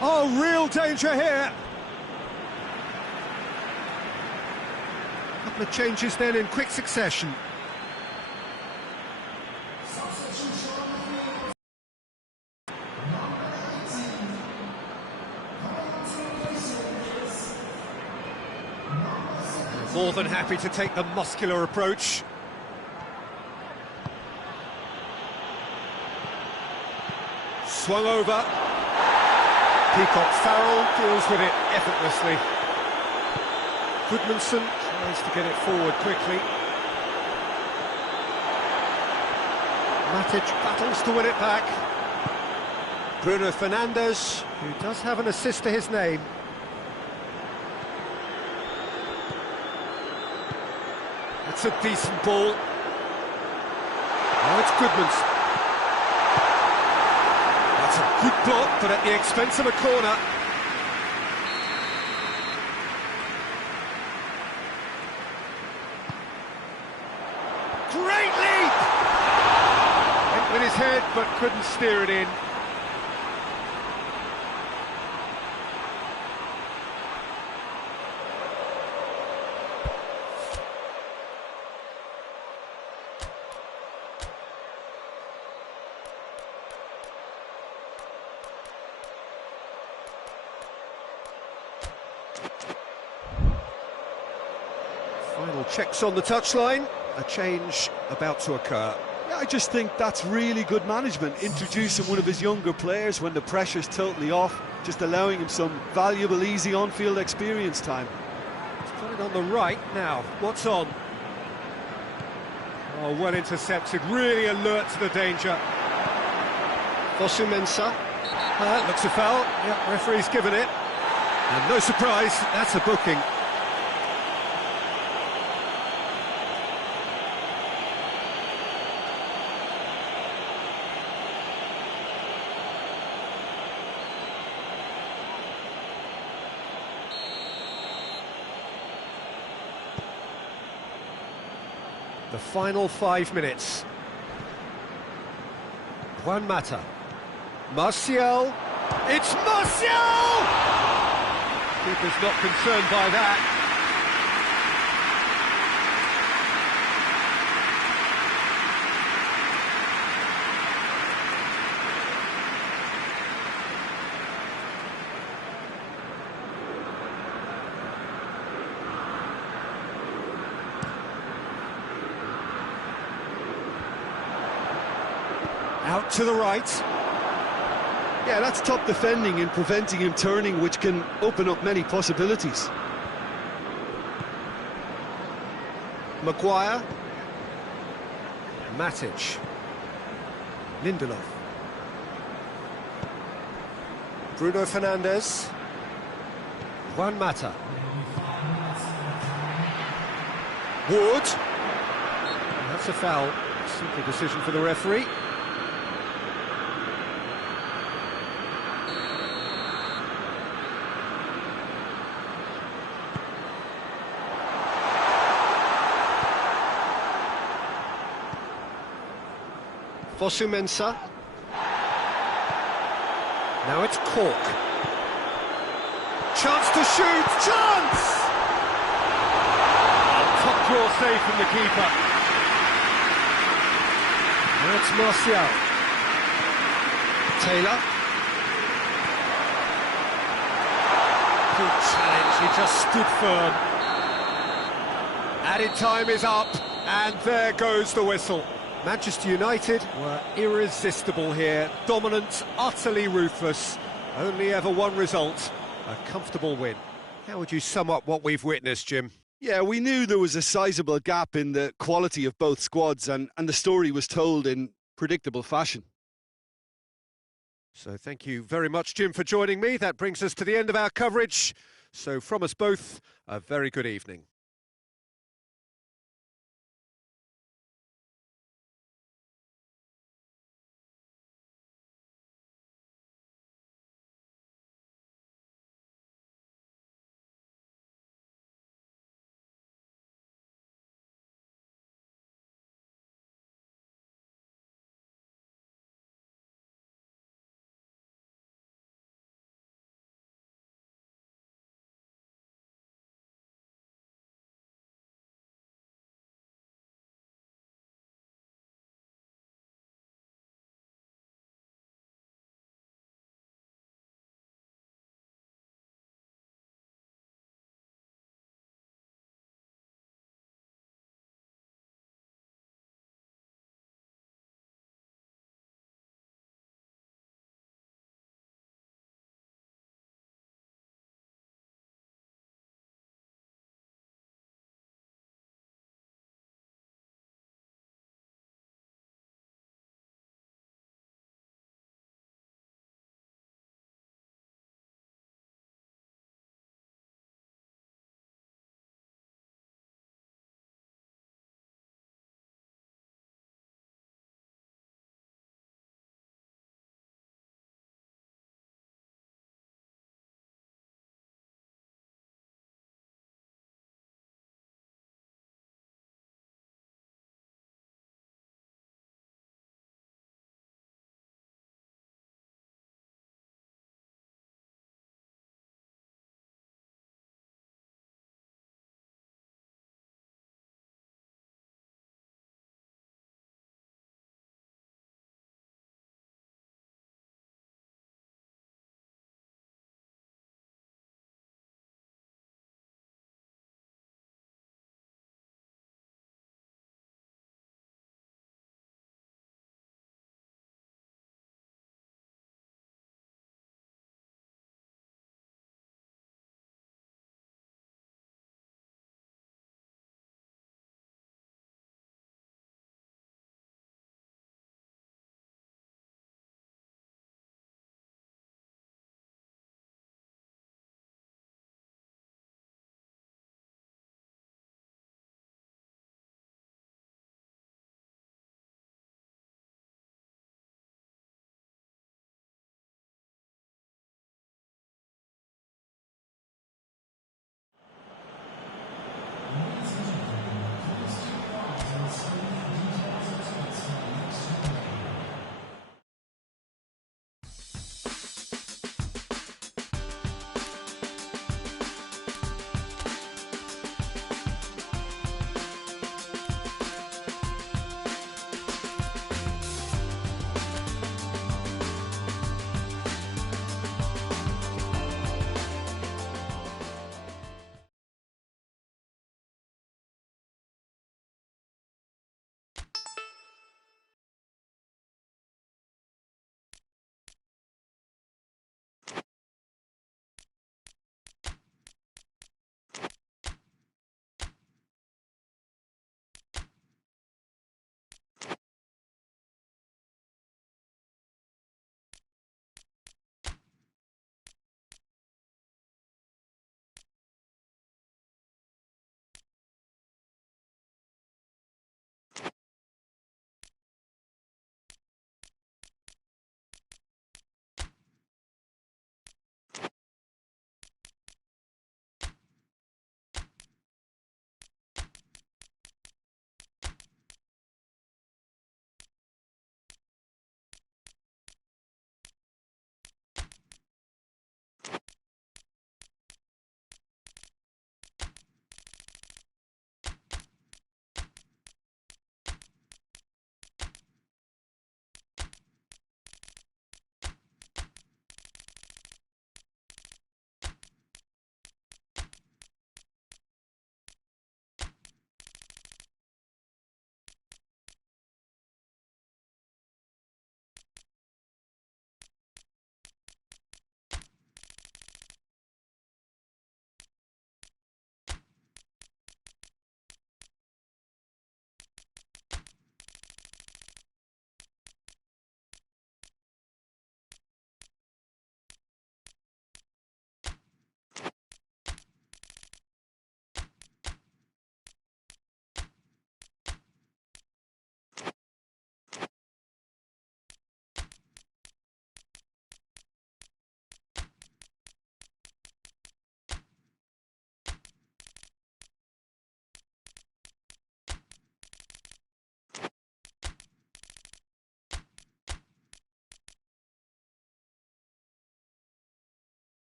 Oh, real danger here. A couple of changes then in quick succession. More than happy to take the muscular approach. Swung over. Peacock Farrell deals with it effortlessly. Goodmanson tries to get it forward quickly. Matic battles to win it back. Bruno Fernandes, who does have an assist to his name. That's a decent ball. Oh, it's Goodmanson. That's a good block, but at the expense of a corner. Great leap! Went with his head, but couldn't steer it in. Final checks on the touchline. A change about to occur. Yeah, I just think that's really good management, introducing one of his younger players when the pressure's totally off, just allowing him some valuable, easy on-field experience time. He's got it on the right now. What's on? Oh, well intercepted, really alert to the danger. Fosu-Mensah. Looks a foul. Yep, referee's given it. And no surprise, that's a booking. The final 5 minutes. Juan Mata. Martial. It's Martial! Keeper's not concerned by that. Out to the right. Yeah, that's top defending and preventing him turning, which can open up many possibilities. Maguire. Matic. Lindelof. Bruno Fernandes. Juan Mata. Wood. That's a foul. Simple decision for the referee. Fosu-Mensah. Now it's Cork. Chance to shoot! Chance! Top draw save from the keeper. Now it's Martial. Taylor. Good challenge, he just stood firm. Added time is up, and there goes the whistle. Manchester United were irresistible here, dominant, utterly ruthless. Only ever one result, a comfortable win. How would you sum up what we've witnessed, Jim? Yeah, we knew there was a sizable gap in the quality of both squads, and the story was told in predictable fashion. So thank you very much, Jim, for joining me. That brings us to the end of our coverage. So from us both, a very good evening.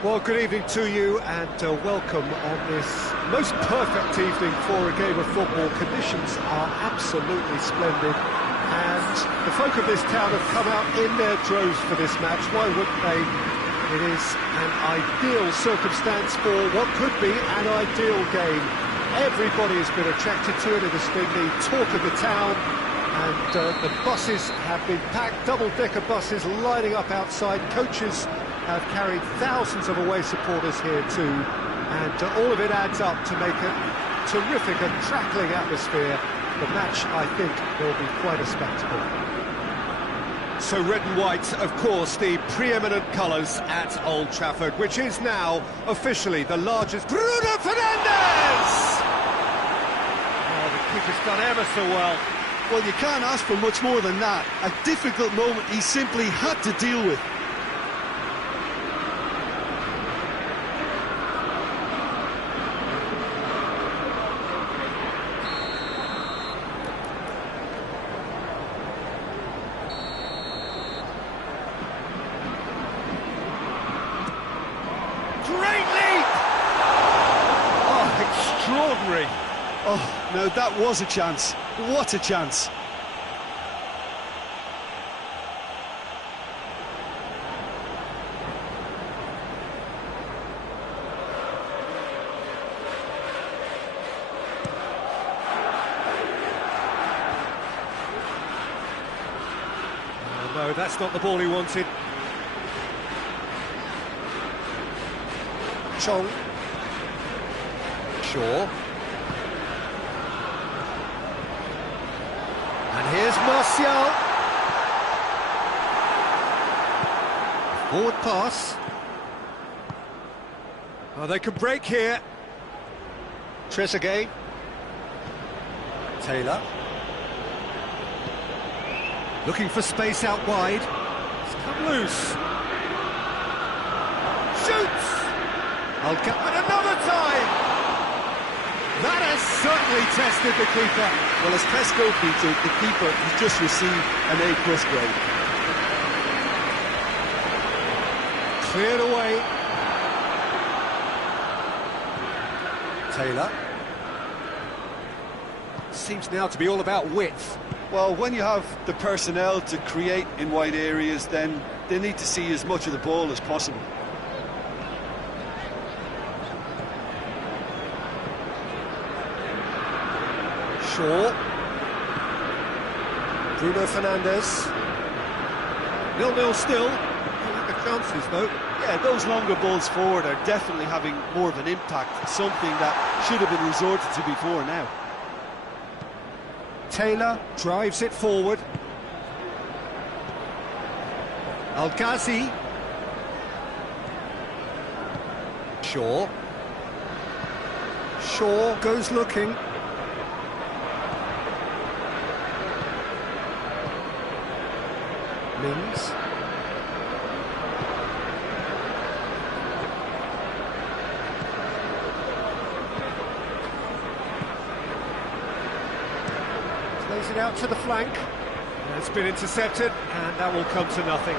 Well, good evening to you and welcome on this most perfect evening for a game of football. Conditions are absolutely splendid and the folk of this town have come out in their droves for this match. Why wouldn't they? It is an ideal circumstance for what could be an ideal game. Everybody has been attracted to it. It has been the talk of the town, and the buses have been packed, double-decker buses lining up outside. Coaches have carried thousands of away supporters here too, and all of it adds up to make a terrific and crackling atmosphere. The match, I think, will be quite a spectacle. So red and white, of course, the preeminent colours at Old Trafford, which is now officially the largest... Bruno Fernandes! Oh, the keeper's done ever so well. Well, you can't ask for much more than that. A difficult moment he simply had to deal with. Great leap! Oh, extraordinary. Oh, no, that was a chance. What a chance. Oh, no, that's not the ball he wanted. Chong. Shaw. And here's Martial. Forward pass. Oh, they can break here. Trezeguet. Taylor. Looking for space out wide. It's come loose. Shoots! And another time! That has certainly tested the keeper. Well, as tests go, Peter, the keeper has just received an A+ grade. Cleared away. Taylor. Seems now to be all about width. Well, when you have the personnel to create in wide areas, then they need to see as much of the ball as possible. Shaw. Bruno Fernandes. 0-0 still. Lack of chances though. Yeah, those longer balls forward are definitely having more of an impact, something that should have been resorted to before now. Taylor drives it forward. Al-Ghazi. Shaw. Shaw goes looking. Mings. Plays it out to the flank. It's been intercepted, and that will come to nothing.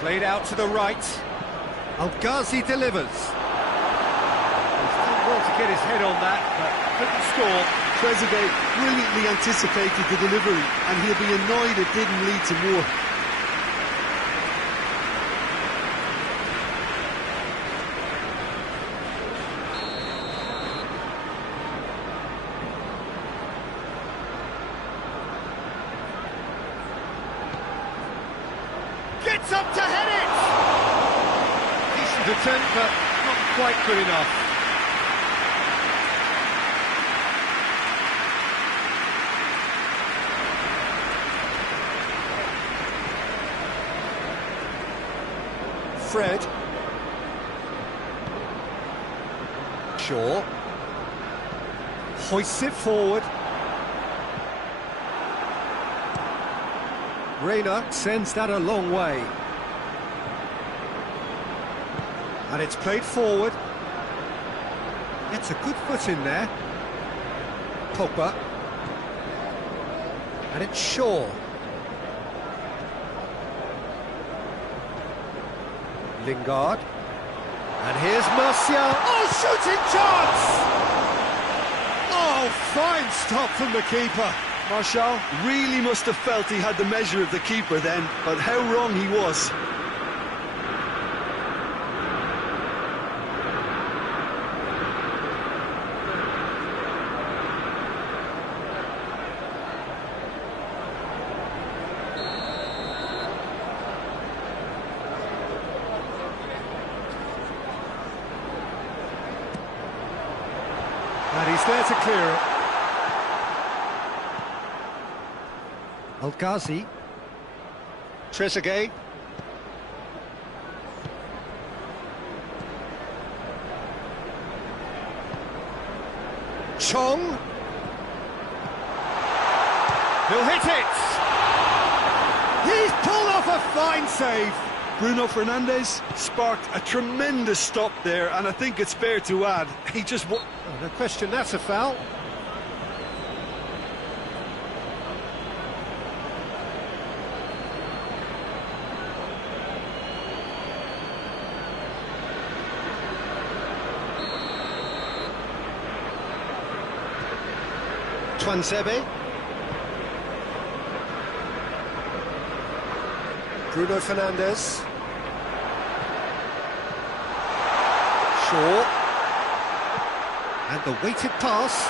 Played out to the right. Al-Ghazi delivers. He's done well to get his head on that, but couldn't score. Trezeguet brilliantly anticipated the delivery, and he'll be annoyed it didn't lead to more. Gets up to head it! Decent attempt, but not quite good enough. Fred. Shaw. Hoists it forward. Reina sends that a long way. And it's played forward. Gets a good foot in there. Pogba. And it's Shaw. Lingard. And here's Martial. Oh, shooting chance! Oh, fine stop from the keeper. Martial really must have felt he had the measure of the keeper then, but how wrong he was. And he's there to clear it. Al-Ghazi. Trezeguet. Chong. He'll hit it. He's pulled off a fine save. Bruno Fernandes sparked a tremendous stop there, and I think it's fair to add, he just... Oh, no question, that's a foul. Tuanzebe. Bruno Fernandes. Shaw. And the weighted pass.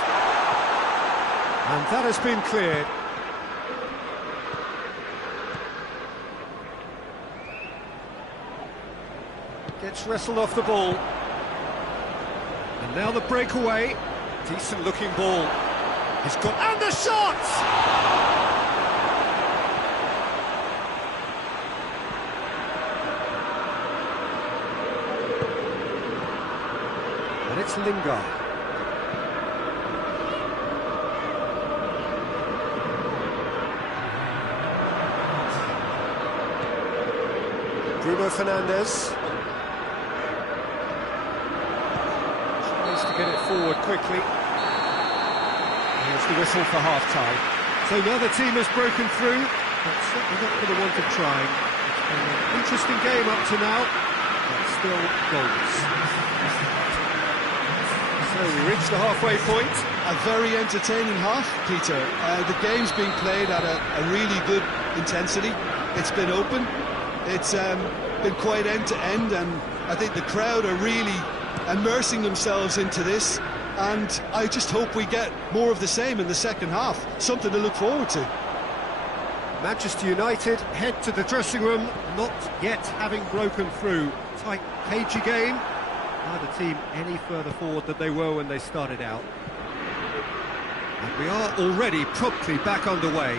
And that has been cleared. Gets wrestled off the ball. And now the breakaway. Decent looking ball. He's got... And the shot! And it's Lingard. Bruno Fernandes. Tries to get it forward quickly. Here's the whistle for half-time. So now the team has broken through, but certainly not for the want of trying. It's been an interesting game up to now, but still goals. So we reached the halfway point. A very entertaining half, Peter. The game's being played at a really good intensity. It's been open. It's been quite end-to-end, and I think the crowd are really immersing themselves into this. And I just hope we get more of the same in the second half. Something to look forward to. Manchester United head to the dressing room, not yet having broken through. Tight, cagey game. Neither team any further forward than they were when they started out. And we are already promptly back underway.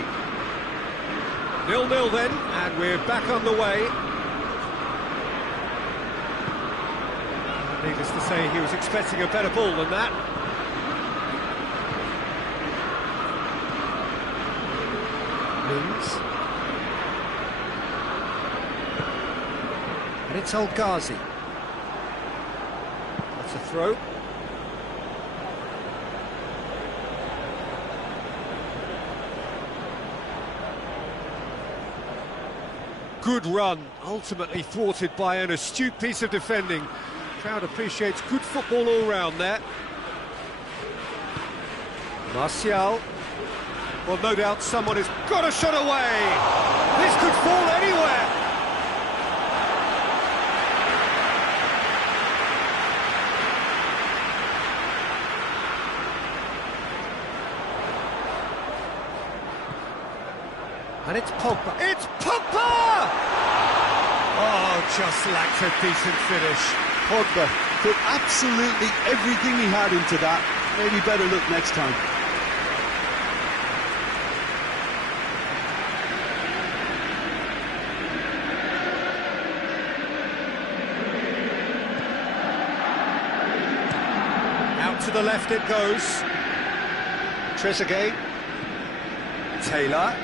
0-0 then, and we're back underway. Needless to say, he was expecting a better ball than that. Lings. And it's Al-Ghazi. That's a throw. Good run, ultimately thwarted by an astute piece of defending. Crowd appreciates good football all round there. Martial. Well, no doubt someone has got a shot away. This could fall anywhere. And it's Pogba. It's Pogba! Oh, just lacked a decent finish. Pogba put absolutely everything he had into that. Maybe better look next time. Out to the left it goes. Trezeguet. Taylor.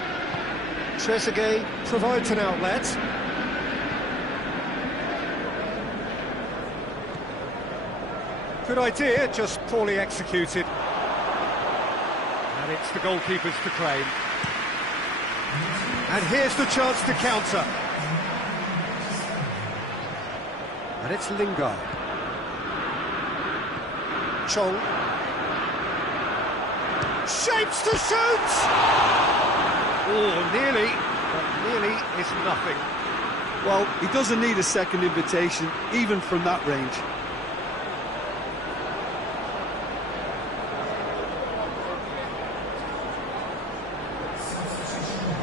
Trezeguet provides an outlet. Good idea, just poorly executed. And it's the goalkeeper's to claim. And here's the chance to counter. And it's Lingard. Chong. Shapes to shoot! Oh, nearly, but nearly is nothing. Well, he doesn't need a second invitation, even from that range.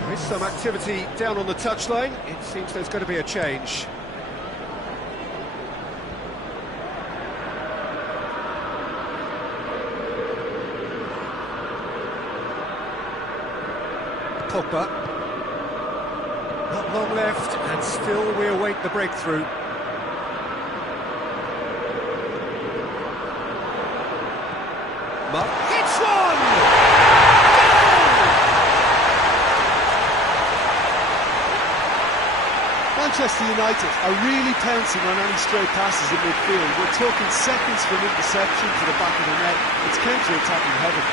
There is some activity down on the touchline. It seems there's going to be a change. Pogba. Not long left, and still we await the breakthrough. Muck hits one! Manchester United are really pouncing on any stray passes in midfield. We're talking seconds from interception to the back of the net. It's counter-attacking heaven.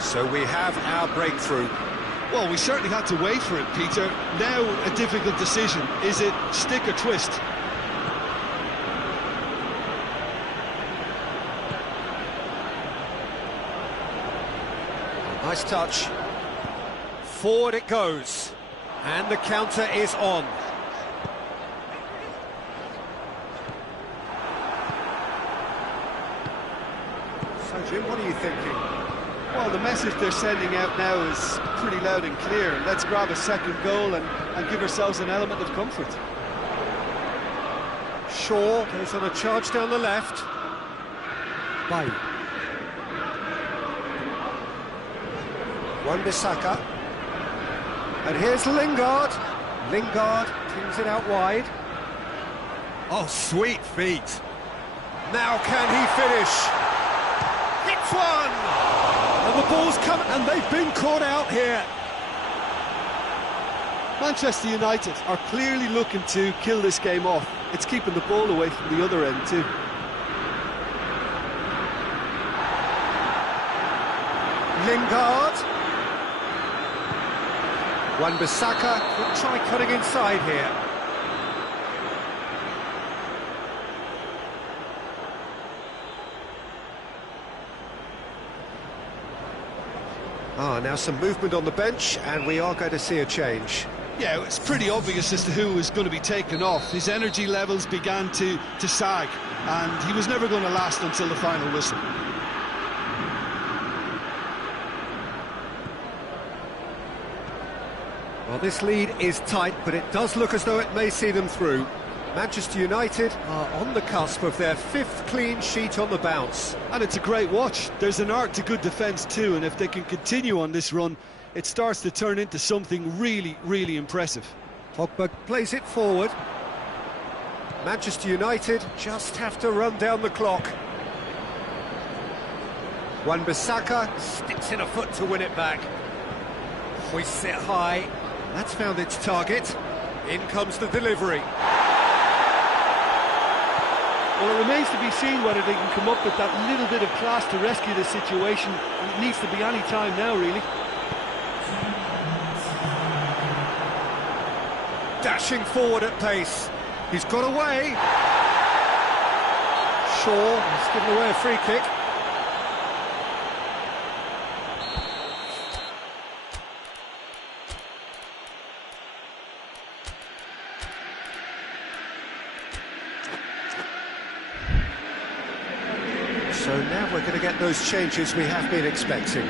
So we have our breakthrough. Well, we certainly had to wait for it, Peter. Now a difficult decision. Is it stick or twist? Nice touch. Forward it goes. And the counter is on. So, Jim, what are you thinking? Well, the message they're sending out now is pretty loud and clear. Let's grab a second goal and give ourselves an element of comfort. Shaw goes on a charge down the left. Bay. Wan-Bissaka. And here's Lingard. Lingard pings it out wide. Oh, sweet feet. Now can he finish? Hits one! And the ball's come, and they've been caught out here. Manchester United are clearly looking to kill this game off. It's keeping the ball away from the other end too. Lingard. Wan-Bissaka could try cutting inside here. Now some movement on the bench, and we are going to see a change. Yeah, it's pretty obvious as to who was going to be taken off. His energy levels began to sag, and he was never going to last until the final whistle. Well, this lead is tight, but it does look as though it may see them through. Manchester United are on the cusp of their 5th clean sheet on the bounce. And it's a great watch. There's an art to good defence too, and if they can continue on this run, it starts to turn into something really, really impressive. Pogba plays it forward. Manchester United just have to run down the clock. Wan-Bissaka sticks in a foot to win it back. Hoists it high. That's found its target. In comes the delivery. Well, it remains to be seen whether they can come up with that little bit of class to rescue the situation, and it needs to be any time now, really. Dashing forward at pace. He's got away. Shaw has given away a free kick. So now we're going to get those changes we have been expecting.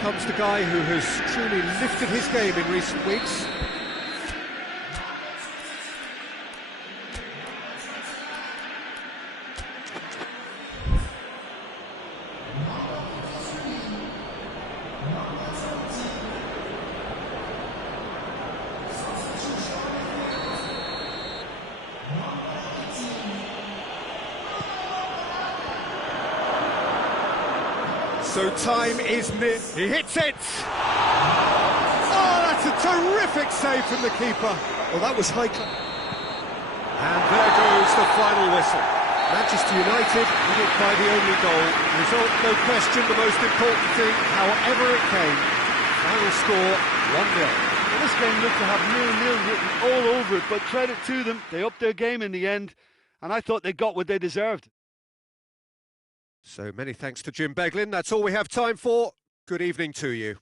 Comes the guy who has truly lifted his game in recent weeks. So time is near. He hits it! Oh, that's a terrific save from the keeper. Well, that was high. And there goes the final whistle. Manchester United didn't by the only goal. Result, no question, the most important thing, however it came. Final score, 1-0. Well, this game looked to have 0-0 written all over it, but credit to them, they upped their game in the end, and I thought they got what they deserved. So many thanks to Jim Beglin. That's all we have time for. Good evening to you.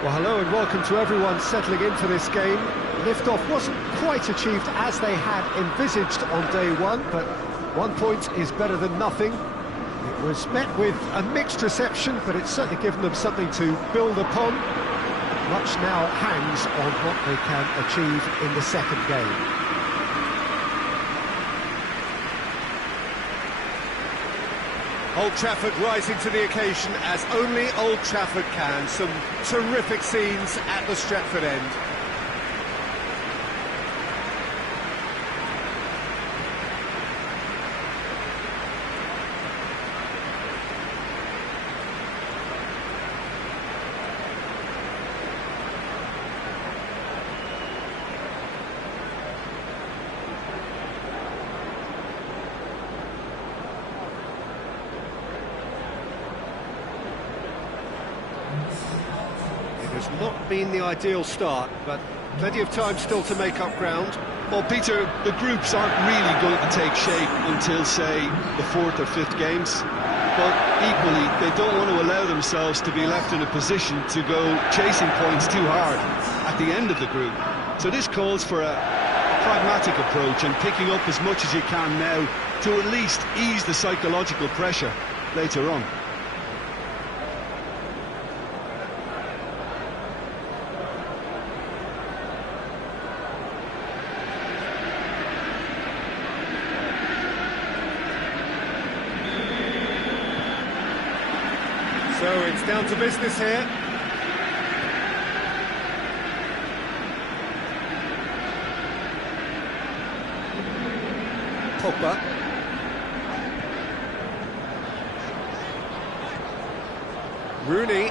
Well, hello and welcome to everyone settling into this game. Liftoff wasn't quite achieved as they had envisaged on day one, but 1 point is better than nothing. It was met with a mixed reception, but it's certainly given them something to build upon. Much now hangs on what they can achieve in the second game. Old Trafford rising to the occasion as only Old Trafford can. Some terrific scenes at the Stretford end. It's not been the ideal start, but plenty of time still to make up ground. Well, Peter, the groups aren't really going to take shape until, say, the fourth or fifth games. But equally, they don't want to allow themselves to be left in a position to go chasing points too hard at the end of the group. So this calls for a pragmatic approach and picking up as much as you can now to at least ease the psychological pressure later on. So it's down to business here. Pogba. Rooney.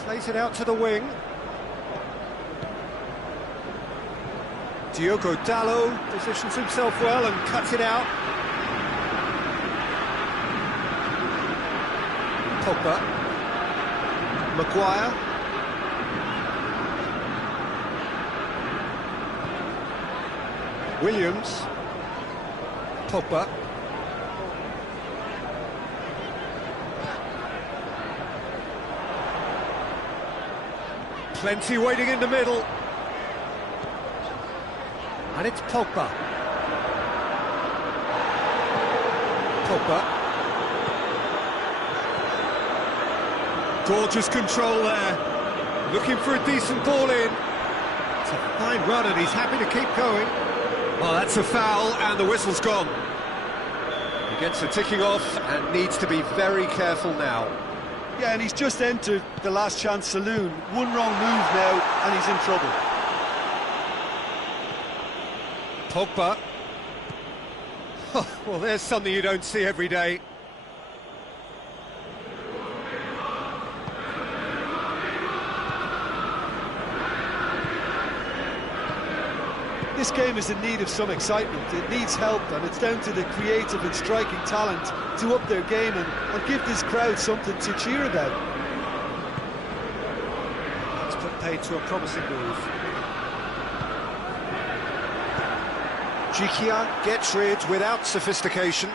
Plays it out to the wing. Diogo Dalot positions himself well and cuts it out. Pogba. Maguire. Williams. Pogba. Plenty waiting in the middle. And it's Pogba. Pogba. Gorgeous control there. Looking for a decent ball in. It's a fine run and he's happy to keep going. Well, that's a foul and the whistle's gone. He gets the ticking off and needs to be very careful now. Yeah, and he's just entered the last chance saloon. One wrong move now and he's in trouble. Pogba. Oh, well, there's something you don't see every day. This game is in need of some excitement. It needs help, and it's down to the creative and striking talent to up their game and give this crowd something to cheer about. That's put paid to a promising move. Jikia gets rid without sophistication.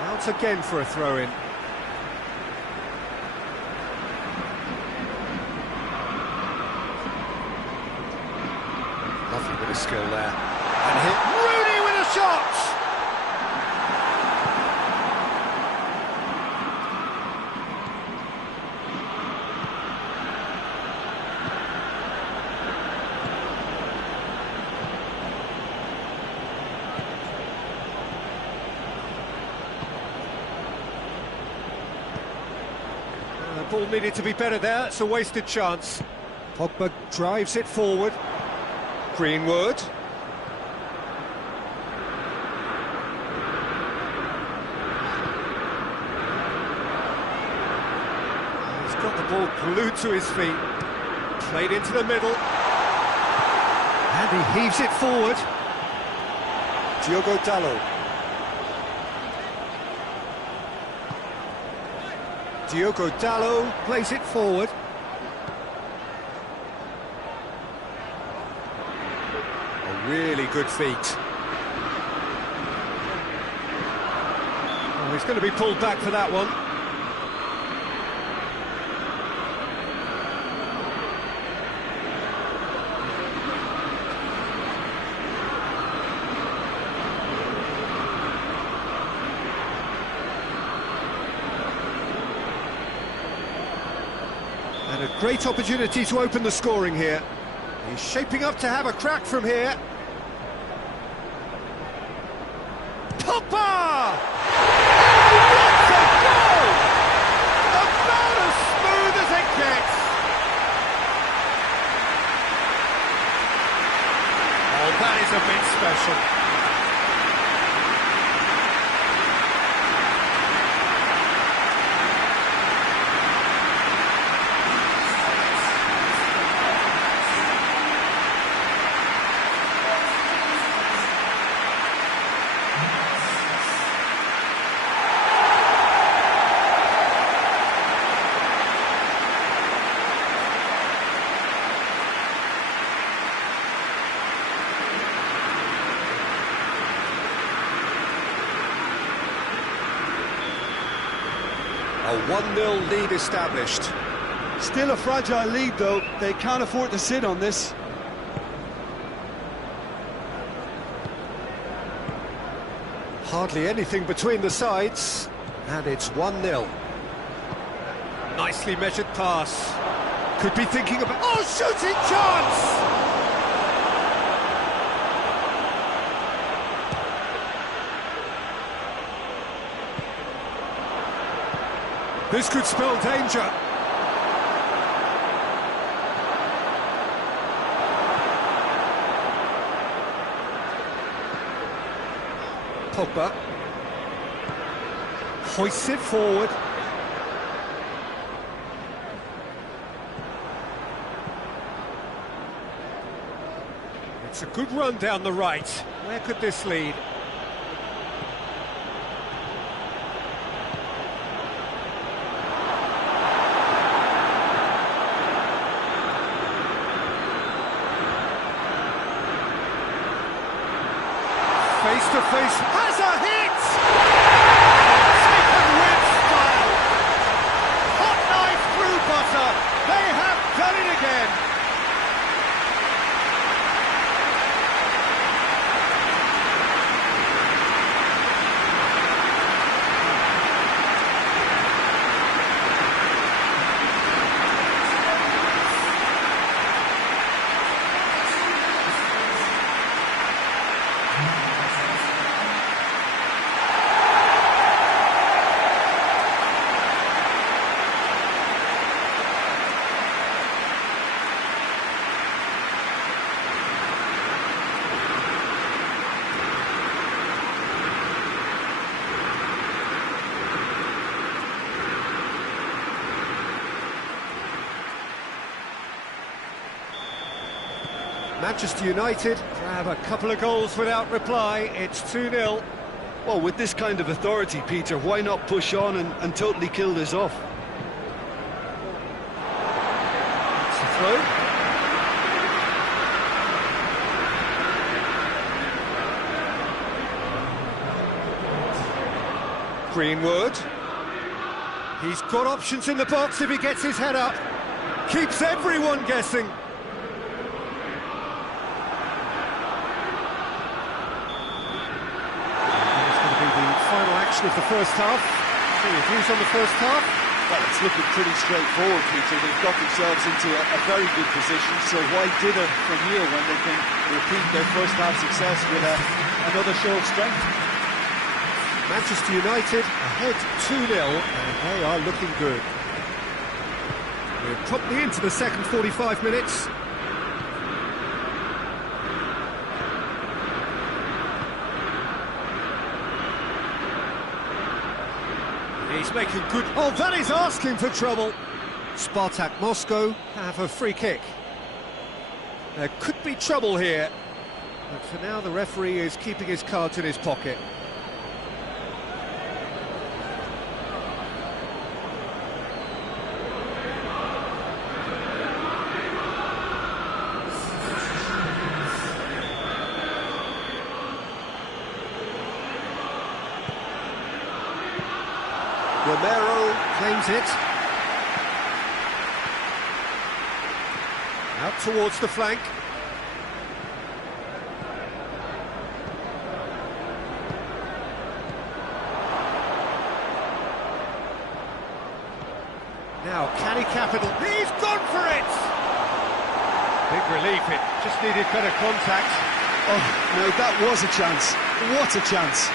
Out again for a throw-in. Lovely bit of skill there. And hit Rooney with a shot! The ball needed to be better there, it's a wasted chance. Pogba drives it forward. Greenwood. He's got the ball glued to his feet. Played into the middle. And he heaves it forward. Diogo Dalot. Diogo Dalot plays it forward. Really good feet. Oh, he's going to be pulled back for that one. And a great opportunity to open the scoring here. He's shaping up to have a crack from here. Pogba! What a goal! About as smooth as it gets. Oh, that is a bit special. A 1-0 lead established. Still a fragile lead, though. They can't afford to sit on this. Hardly anything between the sides, and it's 1-0. Nicely measured pass. Could be thinking about... Oh, shooting chance! This could spell danger. Pogba hoists it forward. It's a good run down the right. Where could this lead? Face to face, has a hit! Taken with style. Hot knife through butter. They have done it again. Manchester United grab a couple of goals without reply. It's 2-0. Well, with this kind of authority, Peter, why not push on and totally kill this off? It's a throw. Greenwood. He's got options in the box if he gets his head up. Keeps everyone guessing. Of the first half. So your views on the first half? Well, it's looking pretty straightforward, Peter. They've got themselves into a very good position, so why dither from here when they can repeat their first half success with another show of strength? Manchester United ahead 2-0, and they are looking good. We're promptly into the second 45 minutes. He's making good... Oh, that is asking for trouble. Spartak Moscow have a free kick. There could be trouble here. But for now, the referee is keeping his cards in his pocket. Romero claims it. Out towards the flank. Now, can he capital? He's gone for it! Big relief, it just needed better contact. Oh, no, that was a chance. What a chance.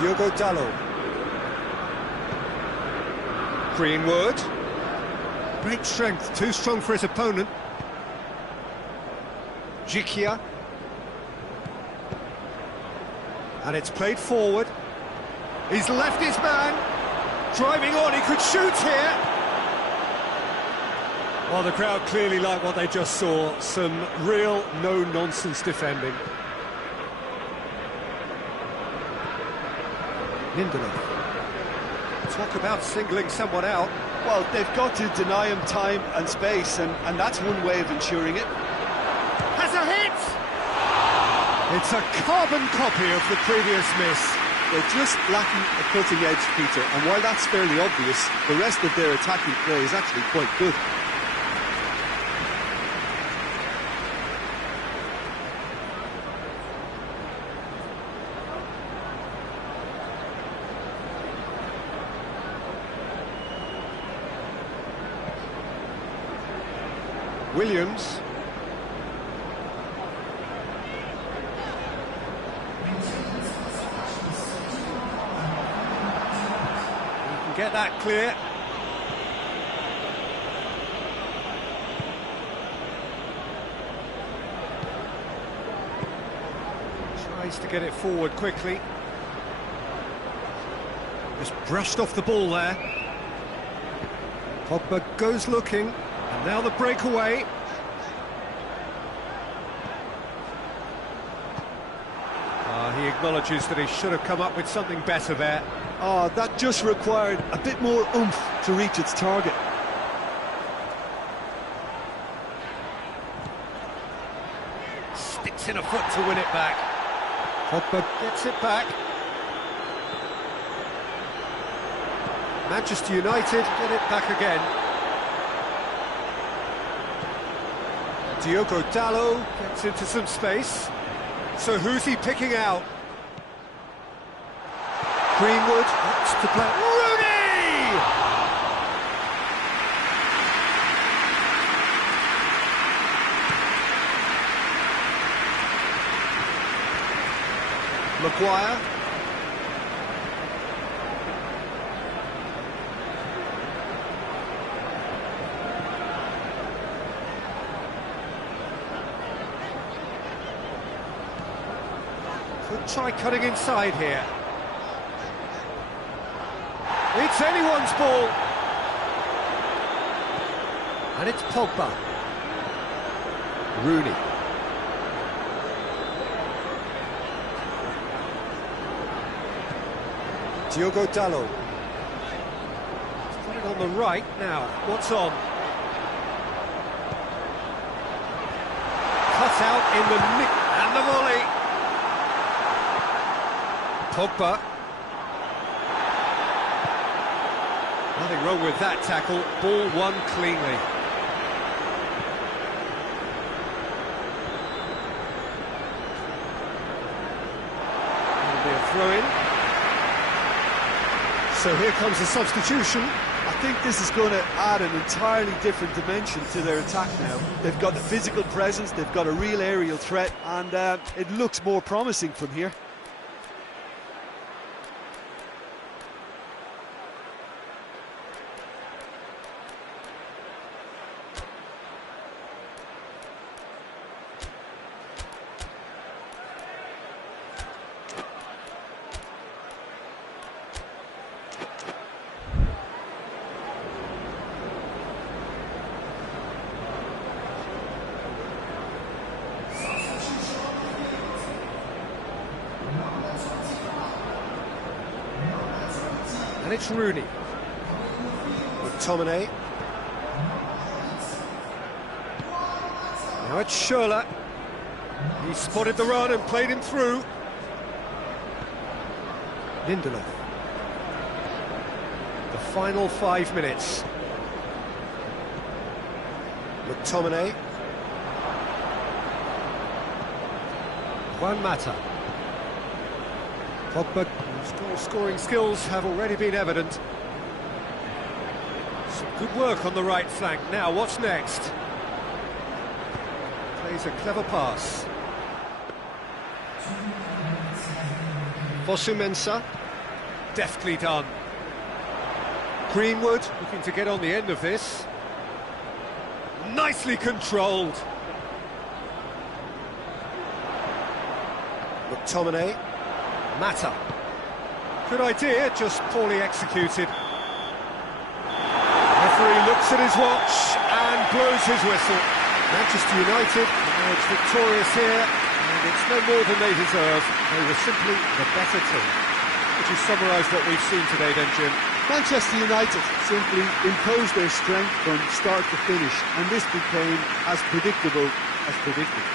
Diogo Dalot. Greenwood. Great strength, too strong for his opponent. Jikia. And it's played forward. He's left his man. Driving on, he could shoot here. Well, the crowd clearly like what they just saw. Some real no-nonsense defending. Lindelof. Talk about singling someone out. Well, they've got to deny him time and space, and that's one way of ensuring it. Has a hit! It's a carbon copy of the previous miss. They're just lacking a cutting edge, Peter, and while that's fairly obvious, the rest of their attacking play is actually quite good. Williams. We can get that clear. Tries to get it forward quickly. Just brushed off the ball there. Pogba goes looking. And now the breakaway. He acknowledges that he should have come up with something better there. Oh, that just required a bit more oomph to reach its target. Sticks in a foot to win it back. Pogba gets it back. Manchester United get it back again. Diogo Dalot gets into some space. So who's he picking out? Greenwood wants to play. Rooney! Maguire. Could try cutting inside here. It's anyone's ball. And it's Pogba. Rooney. Diogo Dalot. He's got it on the right now. What's on? Cut out in the nick and the volley. Pogba. Nothing wrong with that tackle. Ball won cleanly. That'll be a throw-in. So here comes the substitution. I think this is going to add an entirely different dimension to their attack now. They've got the physical presence, they've got a real aerial threat, and it looks more promising from here. And it's Rooney. McTominay. Now it's Schürrle. He spotted the run and played him through. Lindelof. The final 5 minutes. McTominay. Juan Mata. Pogba, whose scoring skills have already been evident. Some good work on the right flank. Now, what's next? Plays a clever pass. Fosu-Mensah. Deftly done. Greenwood looking to get on the end of this. Nicely controlled. McTominay. Mata. Good idea, just poorly executed. Referee looks at his watch and blows his whistle. Manchester United emerge victorious here, and it's no more than they deserve. They were simply the better team. Would you summarise what we've seen today then, Jim? Manchester United simply imposed their strength from start to finish, and this became as predictable as predicted.